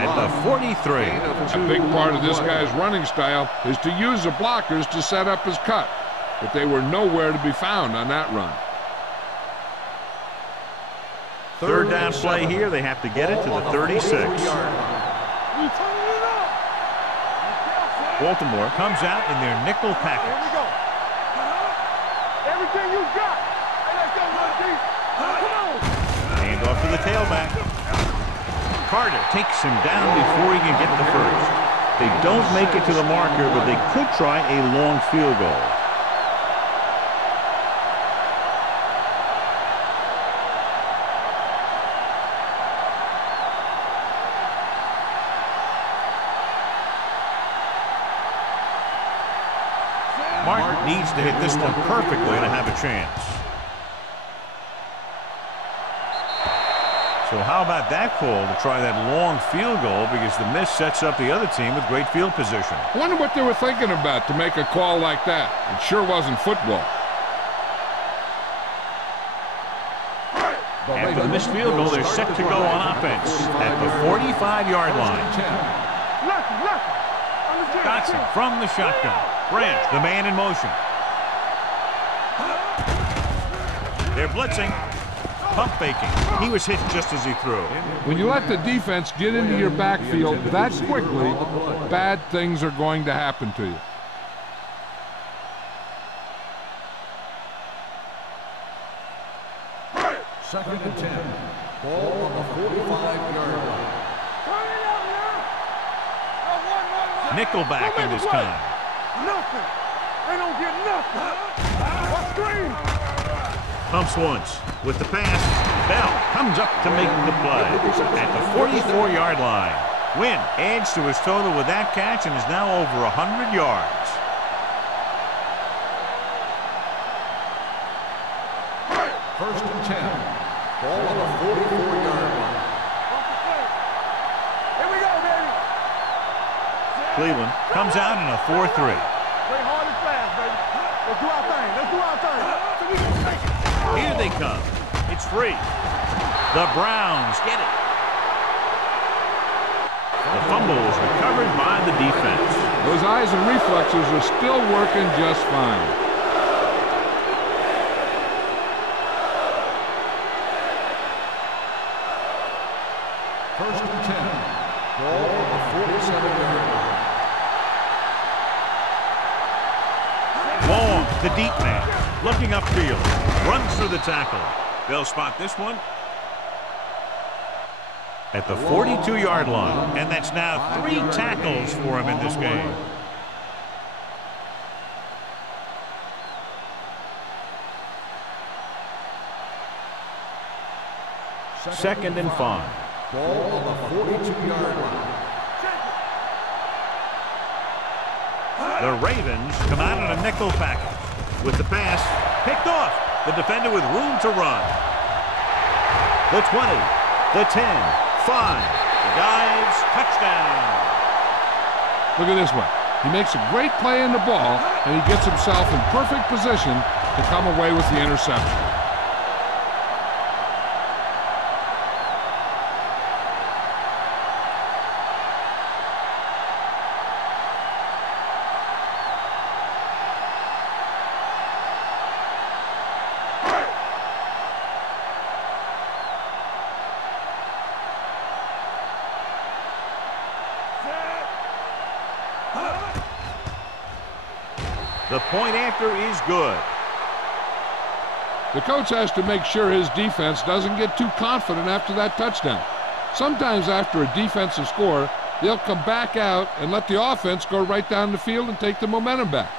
at the 43. A big part of this guy's running style is to use the blockers to set up his cut, but they were nowhere to be found on that run. Third down play here. They have to get it to the 36. Baltimore comes out in their nickel Here we package. go. Everything you got. Hey, let's go, Run-D. Come on. Hand off to the tailback. Carter takes him down before he can get the first. They don't make it to the marker, but they could try a long field goal. Martin needs to hit this one perfectly to have a chance. So how about that call to try that long field goal, because the miss sets up the other team with great field position. I wonder what they were thinking about to make a call like that. It sure wasn't football. After the missed field goal, they're set to go on offense at the 45-yard line. Dotson from the shotgun. Branch, the man in motion. They're blitzing. Pump faking. He was hit just as he threw. When you let the defense get into your backfield that quickly, bad things are going to happen to you. Second and 10. Ball on the 45-yard line. Nickelback in this time. Nothing. They don't get nothing. What screen? Pumps once. With the pass, Bell comes up to make the play at the 44-yard line. Wynn adds to his total with that catch and is now over 100 yards. First and 10. Ball on the 44-yard line. Here we go, baby. Cleveland comes out in a 4-3. Play hard and fast, baby. Let's do our thing. Let's do our thing. So we can take it. Here they come. It's free. The Browns get it. The fumble is recovered by the defense. Those eyes and reflexes are still working just fine. First and 10. Ball on the 47-yard line. Long, the deep man, looking upfield, runs through the tackle. They'll spot this one at the 42-yard line, and that's now 3 tackles for him in this game. Second and 5. Ball on the 42-yard line. The Ravens come out in a nickel package. With the pass, picked off. The defender with room to run. The 20, the 10, 5. Dives, touchdown. Look at this one. He makes a great play in the ball, and he gets himself in perfect position to come away with the interception. The point after is good. The coach has to make sure his defense doesn't get too confident after that touchdown. Sometimes after a defensive score, they'll come back out and let the offense go right down the field and take the momentum back.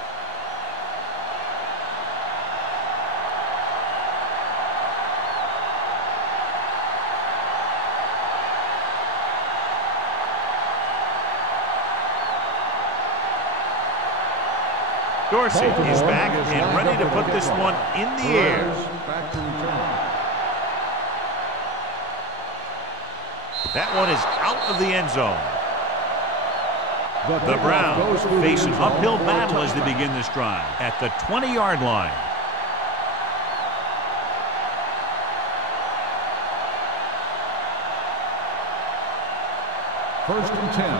Dorsey is back and ready to put this one in the air. Back to return. That one is out of the end zone. The Browns face an uphill battle as they begin this drive at the 20-yard line. First and 10.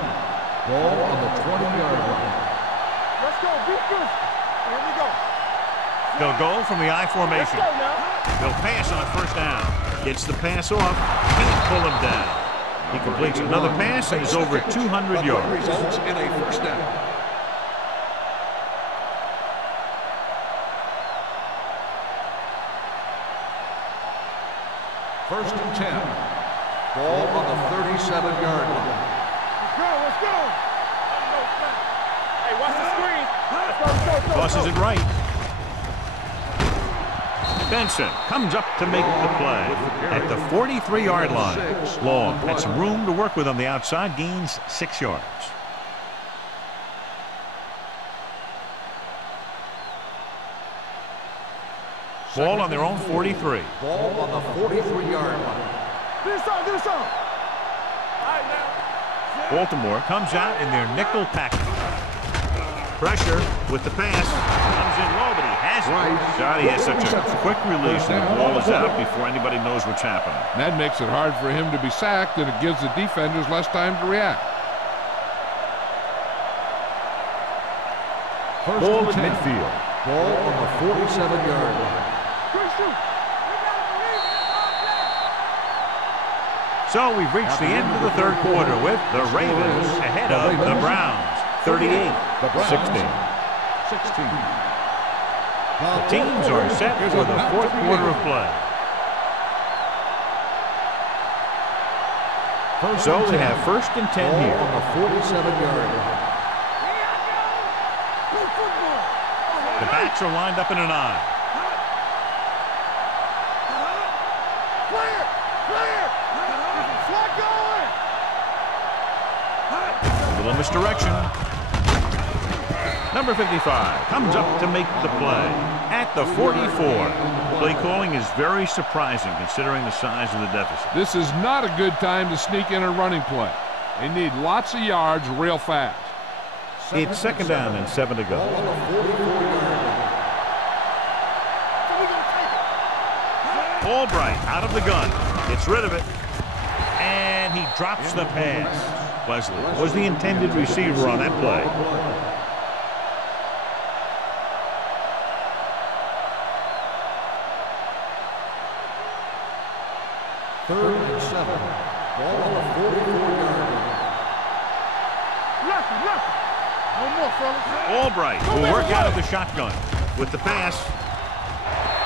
Ball on the 20-yard line. Let's go, defense. Here we go. They'll go from the I formation. Let's go now. They'll pass on first down. Gets the pass off. Can't pull him down. He completes another pass and is over 200 yards. Results in a first down. First and 10. Ball on the 37-yard line. Let's go, let's go. Hey, watch the screen. Let's go. Tosses it right. Benson comes up to make the play at the 43-yard line. Long had some room to work with on the outside, gains 6 yards. Ball on their own 43. Ball on the 43-yard line. Do this on, do this on. All right, now. Baltimore comes out in their nickel package. Pressure with the pass. Comes in low, but he has it. God, he has such a quick release, and the ball is out before anybody knows what's happening. That makes it hard for him to be sacked, and it gives the defenders less time to react. First Ball and at 10. midfield. Ball on the 47-yard line. Good shoot. So we've reached the end of the third quarter with the Ravens ahead of the Browns, 38-16. The teams are set for the fourth quarter of play. So we have first and 10 Ball here. on the 47-yard line. The backs are lined up in an eye. Clear, clear. Flag going. A little misdirection. Number 55 comes up to make the play at the 44. Play calling is very surprising considering the size of the deficit. This is not a good time to sneak in a running play. They need lots of yards real fast. It's second down and 7 to go. Ball on the 44-yard line. Albright out of the gun. Gets rid of it. And he drops the pass. Wesley was the intended receiver on that play. Third and 7. Ball on the 44-yard line. Left, left. No more, fellas. Albright will work out of the shotgun with the pass.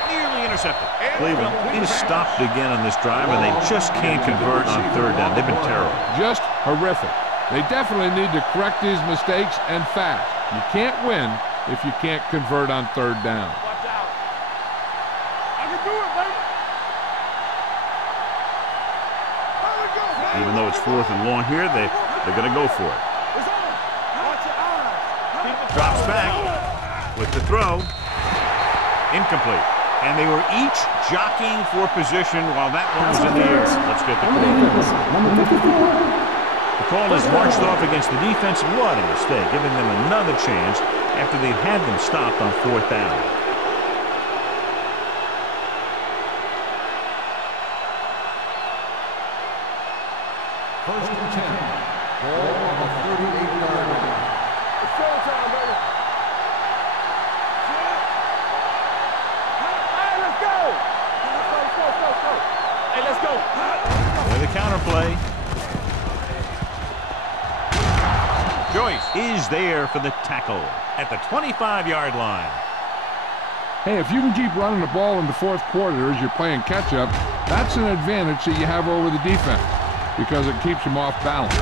Nearly intercepted. Cleveland is stopped again on this drive, and they just can't convert on third down. They've been terrible. Just horrific. They definitely need to correct these mistakes and fast. You can't win if you can't convert on third down. Watch out. I can do it, baby. There we go, baby. Even though it's fourth and long here, they're going to go for it. It's on. Watch your eyes. Drops back with the throw. Incomplete. And they were each jockeying for position while that one was in the air. Let's get the call. Number 54. The call is marched off against the defense. What a mistake, giving them another chance after they've had them stopped on fourth down. First and 10. Ball on the 38-yard line. It's showtime, baby. Hey, let's go. Let's go. Hey, let's go. With a counterplay. Joyce is is there for the tackle at the 25-yard line. Hey, if you can keep running the ball in the fourth quarter as you're playing catch-up, that's an advantage that you have over the defense because it keeps them off balance.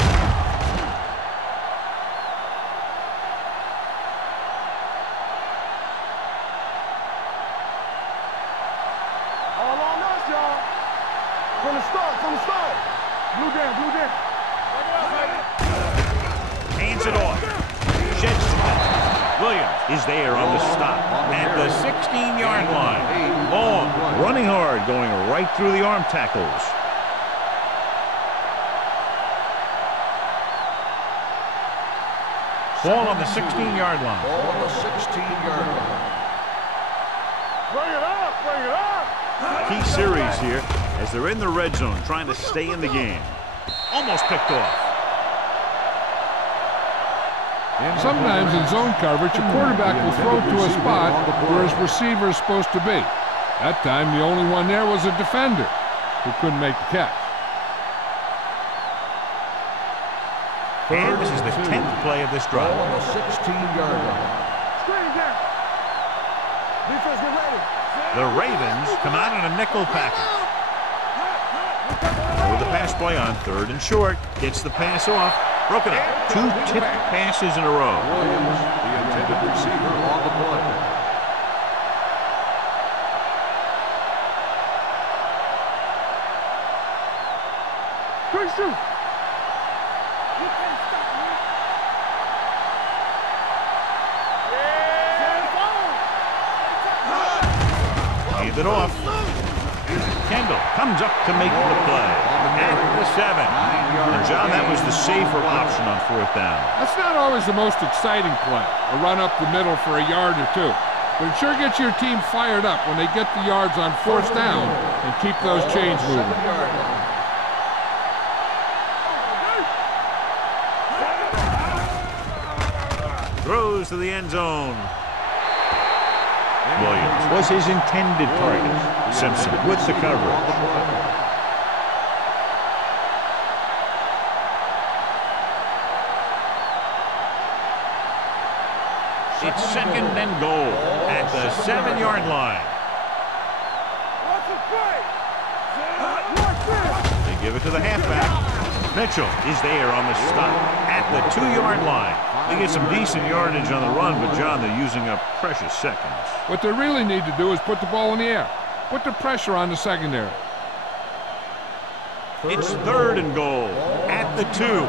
All on us, y'all. From the start, Blue down, blue down. Hands it off. Sheds the pass. Williams is there on the stop at the 16-yard line. Long, running hard, going right through the arm tackles. Ball on the 16-yard line. Ball on the 16-yard line. Bring it up, bring it up. Key series here as they're in the red zone trying to stay in the game. Almost picked off. Sometimes in zone coverage, a quarterback will throw to a spot where his receiver is supposed to be. That time, the only one there was a defender who couldn't make the catch. And this is the 10th play of this drive. Ball on the 16-yard line. Screen down. Defense, get ready. The Ravens come out in a nickel package. With the pass play on 3rd and short. Gets the pass off. Broken up. 2 tipped passes in a row. Williams, the intended receiver on the play. Quick shoot. Hand it off. Kendall comes up to make the play. At the 7. And John, that was the safer option on 4th down. That's not always the most exciting play, a run up the middle for a yard or two. But it sure gets your team fired up when they get the yards on 4th down and keep those chains moving. Throws to the end zone. Williams was his intended target. Simpson with the coverage. It's 2nd and goal at the 7-yard line. They give it to the halfback. Mitchell is there on the stop at the 2-yard line. They get some decent yardage on the run, but John, they're using up precious seconds. What they really need to do is put the ball in the air. Put the pressure on the secondary. It's 3rd and goal at the 2.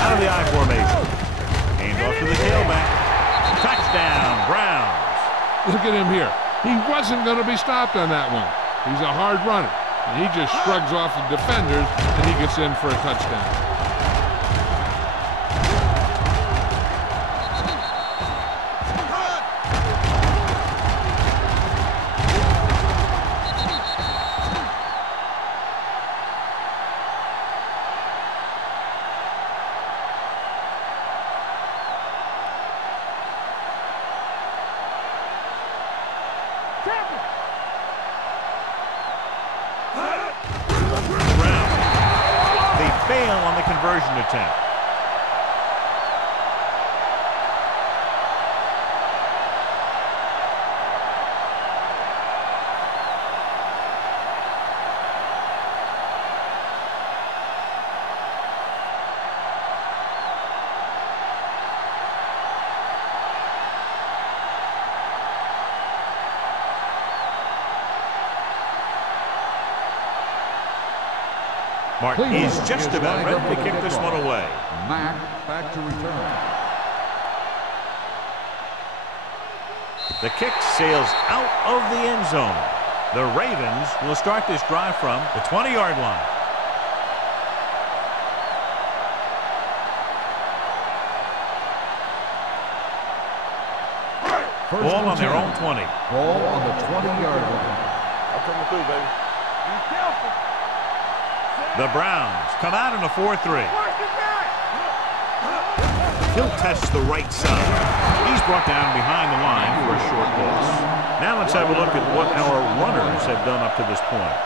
Out of the I formation. Hand off to the tailback. Touchdown, Browns. Look at him here. He wasn't going to be stopped on that one. He's a hard runner. And he just shrugs off the defenders, and he gets in for a touchdown. Fail on the conversion attempt. Martin is just about ready to kick this one away. Mack back to return. The kick sails out of the end zone. The Ravens will start this drive from the 20-yard line. Ball on their own 20. Ball on the 20-yard line. I'm coming through, baby. Be careful. The Browns come out in a 4-3. He'll test the right side. He's brought down behind the line for a short loss. Now let's have a look at what our runners have done up to this point.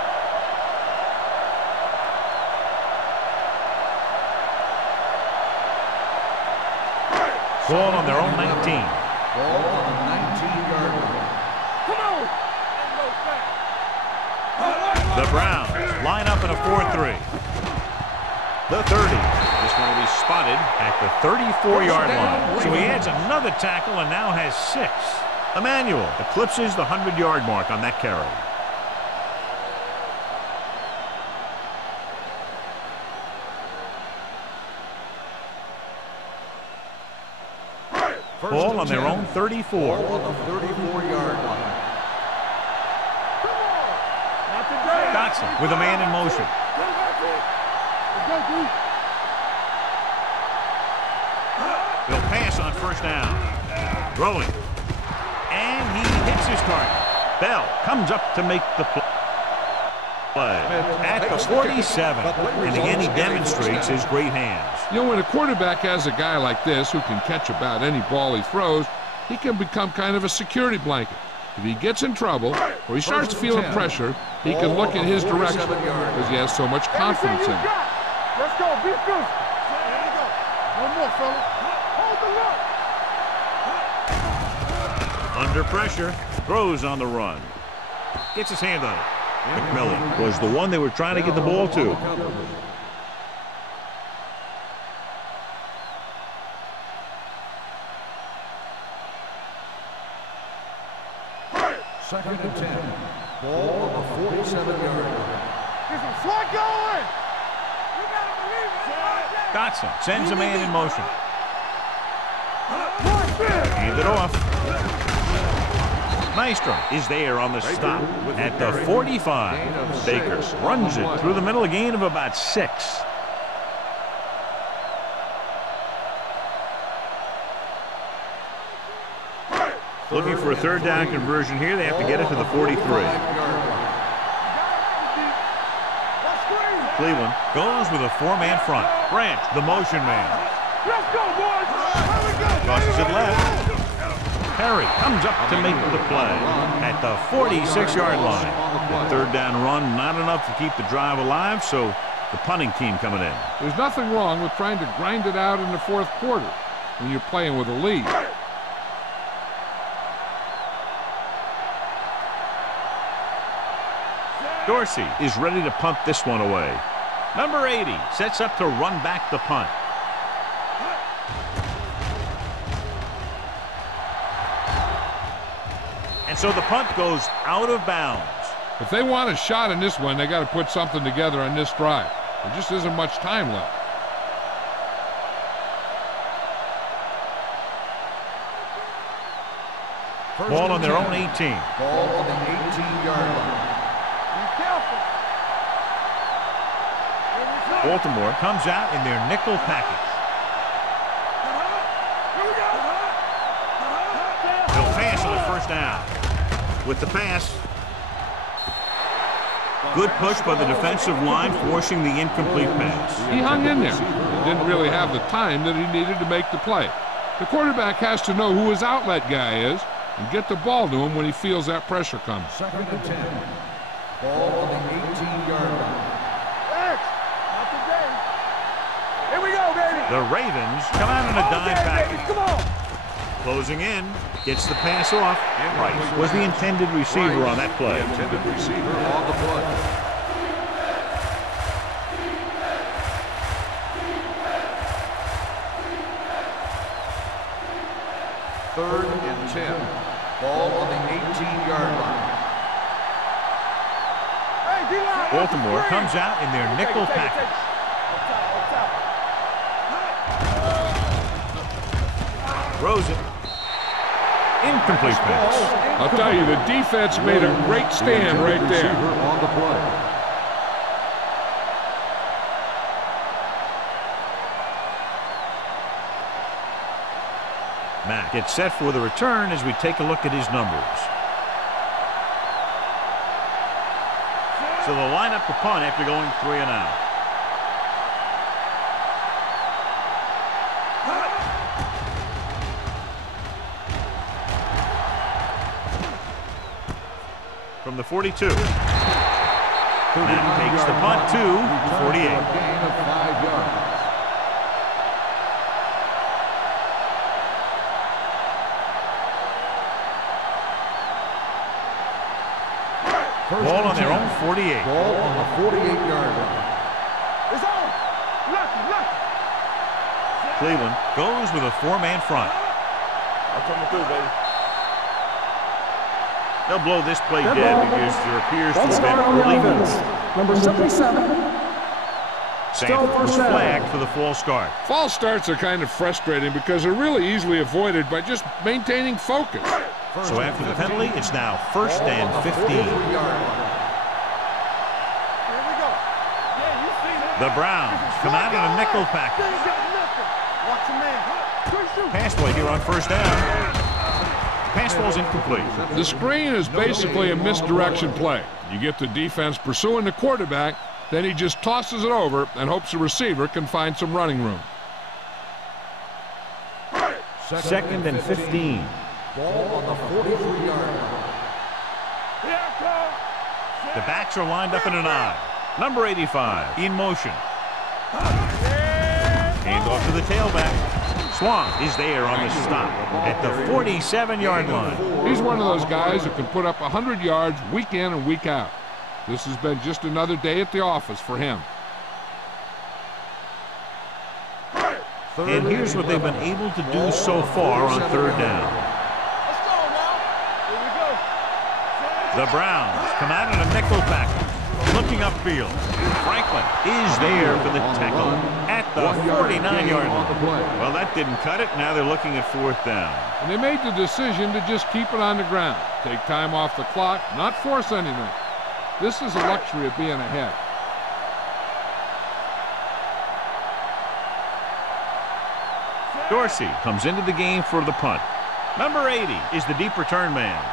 Ball on their own 19. Ball on the 19-yard line. Come on! The Browns line up in a 4-3. The 30. This one will be spotted at the 34-yard line. So he adds another tackle and now has 6. Emmanuel eclipses the 100-yard mark on that carry. Ball on their own 34. Ball on the 34-yard line. Dotson with a man in motion. They'll pass on first down. Throwing. And he hits his target. Bell comes up to make the play. At the 47. And again, he demonstrates his great hands. You know, when a quarterback has a guy like this who can catch about any ball he throws, he can become kind of a security blanket. If he gets in trouble or he starts feeling pressure, he can look in his direction because he has so much confidence in it. Let's go, be good. One more, fella. Hold the look. Under pressure, throws on the run. Gets his hand on it. McMillan was the one they were trying to get the ball to. Second and 10. Ball on the 47-yard line. Get some swat going. You gotta believe it. Dotson sends a man in motion. Hand it off. Maestro is there on the stop at the 45. Baker runs it through the middle, a gain of about 6. Looking for a third down conversion here. They have to get it to the 43. Cleveland goes with a 4-man front. Branch, the motion man. Let's go, boys. Crosses it left. Perry comes up to make the play at the 46-yard line. The third down run, not enough to keep the drive alive, so the punting team coming in. There's nothing wrong with trying to grind it out in the fourth quarter when you're playing with a lead. Dorsey is ready to punt this one away. Number 80 sets up to run back the punt. And so the punt goes out of bounds. If they want a shot in this one, they got to put something together on this drive. There just isn't much time left. Ball on their own 18. Ball on the 18-yard line. Baltimore comes out in their nickel package. They'll pass on the first down. With the pass. Good push by the defensive line, forcing the incomplete pass. He hung in there and didn't really have the time that he needed to make the play. The quarterback has to know who his outlet guy is and get the ball to him when he feels that pressure coming. Second and 10. Ball on the 18-yard line. Here we go, baby. The Ravens come out in a dime package. Come on. Closing in, gets the pass off. Rice was the intended receiver on that play. Intended receiver on the play. Third and 10. Ball on the 18-yard line. Hey, D-line. Baltimore comes out in their nickel package. Throws it. Incomplete pass. I'll tell you, the defense made a great stand right there. On the play. Mack gets set for the return as we take a look at his numbers. So they'll line up the punt after going 3 and out. From the 42. Mack takes the punt to 48. Gain of 5 yards. Ball on their own 48. Ball on the 48-yard line. It's on. Lucky. Cleveland goes with a 4-man front. I'm coming through, baby. They'll blow this play Dead dead ball. because there appears to One have star been on the early offense. movement. Number 77. Sanford was first down. flagged for the false start. False starts are kind of frustrating because they're really easily avoided by just maintaining focus. So after the penalty, it's now 1st and 15. Here we go. Yeah, you see that. The Browns come out in a nickel package. They ain't got nothing. Watch your man. Quick shoot. Pass play here on 1st down. Pass ball's incomplete. The screen is basically a misdirection play. You get the defense pursuing the quarterback, then he just tosses it over and hopes the receiver can find some running room. 2nd and 15. Ball on the 43-yard line. Here I come. The backs are lined up in an I. Number 85 in motion. Hand off to the tailback. Swan is there on the stop at the 47-yard line. He's one of those guys who can put up 100 yards week in and week out. This has been just another day at the office for him. And here's what they've been able to do so far on 3rd down. Let's go now. Here we go. The Browns come out in a nickel package, looking upfield. Franklin is there for the tackle at the 49-yard line. Well, that didn't cut it. Now they're looking at 4th down. And they made the decision to just keep it on the ground. Take time off the clock, not force anything. This is a luxury of being ahead. Dorsey comes into the game for the punt. Number 80 is the deep return man.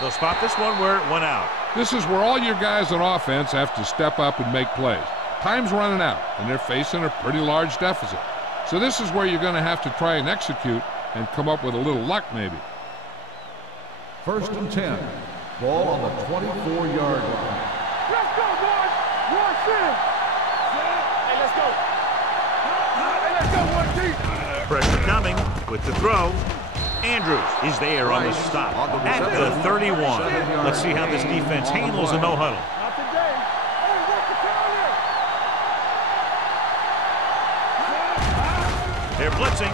They'll spot this one where it went out. This is where all your guys on offense have to step up and make plays. Time's running out, and they're facing a pretty large deficit. So this is where you're going to have to try and execute and come up with a little luck maybe. 1st and 10. Ball on the 24-yard line. Let's go, boys. One sin. Hey, let's go. Hey, let's go, one deep. Pressure coming with the throw. Andrews is there on the stop at the 31. Let's see how this defense handles a no-huddle. Not today. Hey, what's the They're blitzing.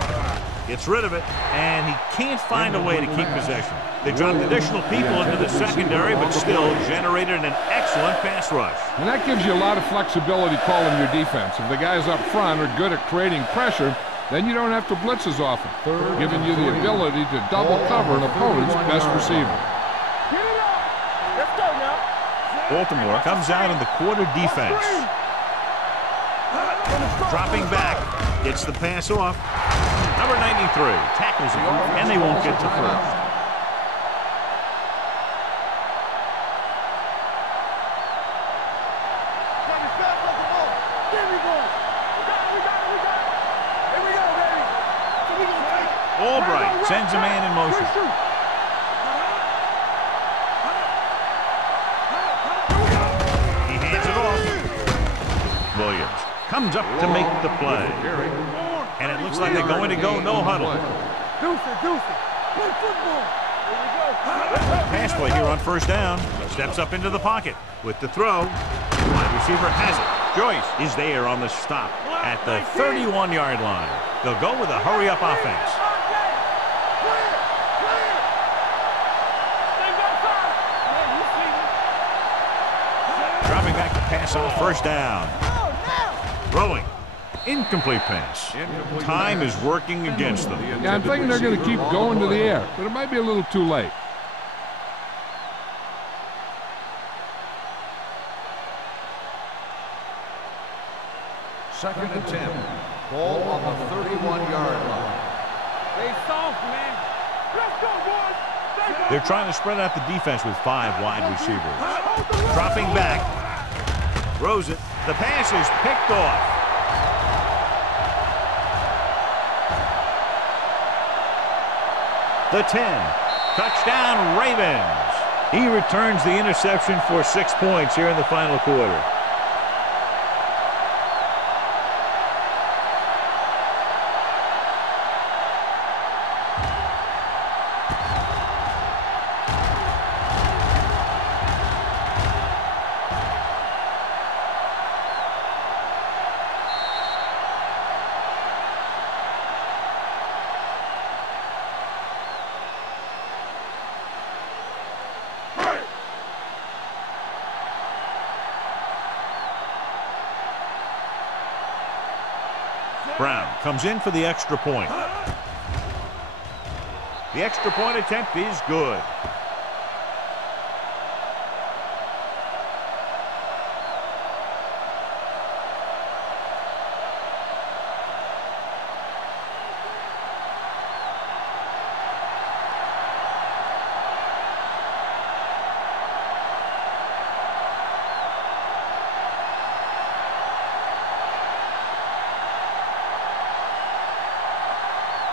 Gets rid of it, and he can't find a way to keep possession. They dropped additional people into the secondary, but still generated an excellent pass rush. And that gives you a lot of flexibility calling your defense. If the guys up front are good at creating pressure, then you don't have to blitz as often, giving you the ability to double cover an opponent's best receiver. Get it up. Let's go now. Baltimore comes out in the quarter defense. Dropping back, gets the pass off. Number 93 tackles him, and they won't get to 1st. Albright sends a man in motion. He hands it off. Williams comes up to make the play. And it looks like they're going to go no huddle. Deuce it. Play football. Here we go. Pass play here on 1st down. Steps up into the pocket with the throw. Wide receiver has it. Joyce is there on the stop at the 31-yard line. They'll go with a hurry-up offense. Dropping back to pass on 1st down. Throwing. Incomplete pass. Time is working against them. Yeah, I'm thinking they're going to keep going to the air, but it might be a little too late. Second and 10. Ball on the 31-yard line. They soft, man. Let's go, boys. They're trying to spread out the defense with 5 wide receivers. Dropping back. Throws it. The pass is picked off. The 10. Touchdown, Ravens. He returns the interception for 6 points here in the final quarter. Brown comes in for the extra point. The extra point attempt is good.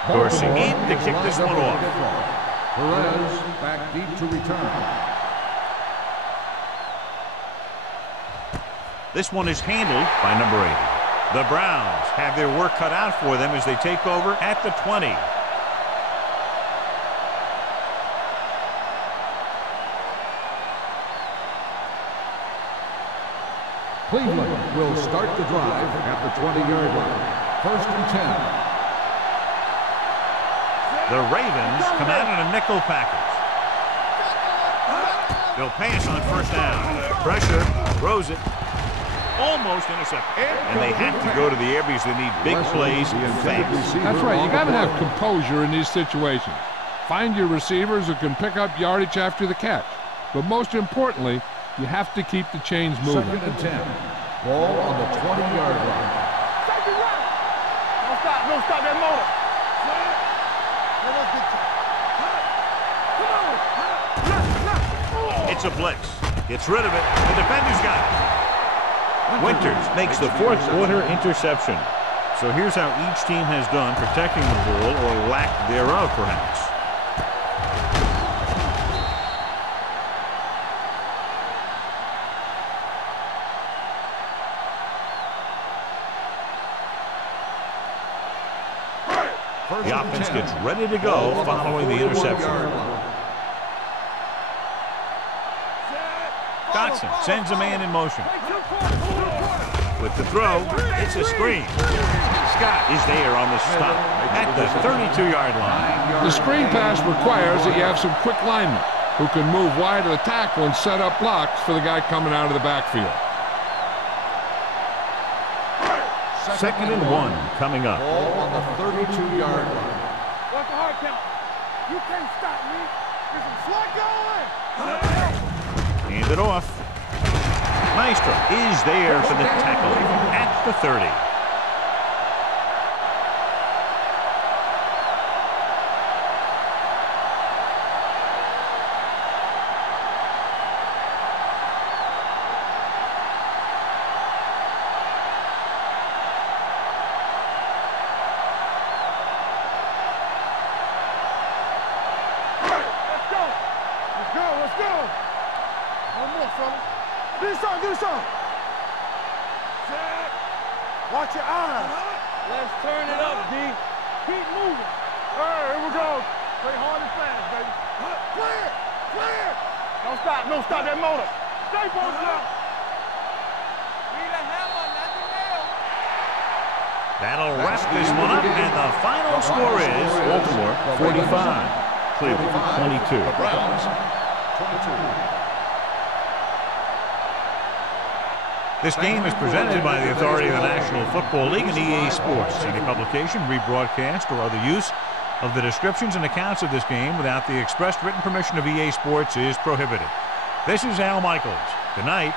Dorsey in to kick this one off. Perez back deep to return. This one is handled by number 80. The Browns have their work cut out for them as they take over at the 20. Cleveland will start the drive at the 20-yard line. 1st and 10. The Ravens come out in a nickel package. They'll pass on 1st down. Pressure, throws it. Almost intercepted. And they have to go to the air because they need big plays fast. That's right. You got to have composure in these situations. Find your receivers who can pick up yardage after the catch. But most importantly, you have to keep the chains moving. 2nd and 10. Ball on the 20-yard line. Don't stop that motor. It's a blitz. Gets rid of it. The defender's got it. Winters makes the 4th quarter interception. So here's how each team has done protecting the ball, or lack thereof, perhaps. The offense gets ready to go following the interception. Dotson sends a man in motion. With the throw, it's a screen. Scott is there on the stop at the 32-yard line. The screen pass requires that you have some quick linemen who can move wide of the tackle and set up blocks for the guy coming out of the backfield. 2nd and 1 coming up. Ball on the 32-yard line. What's the hard count? You can't stop me. There's some slug going. Hand it off. Maestro is there for the tackle at the 30. Let's go. One more, fella. Do something. Watch your eyes. Let's turn it up, D. Keep moving. All right, here we go. Play hard and fast, baby. Clear. Don't stop that motor. Stay posted up. Need a hammer, nothing else. That'll wrap this one up, and the final score is Baltimore 45, Cleveland 22. The Browns 22. This game is presented by the authority of the National Football League and EA Sports. Any publication, rebroadcast, or other use of the descriptions and accounts of this game without the expressed written permission of EA Sports is prohibited. This is Al Michaels. Good night.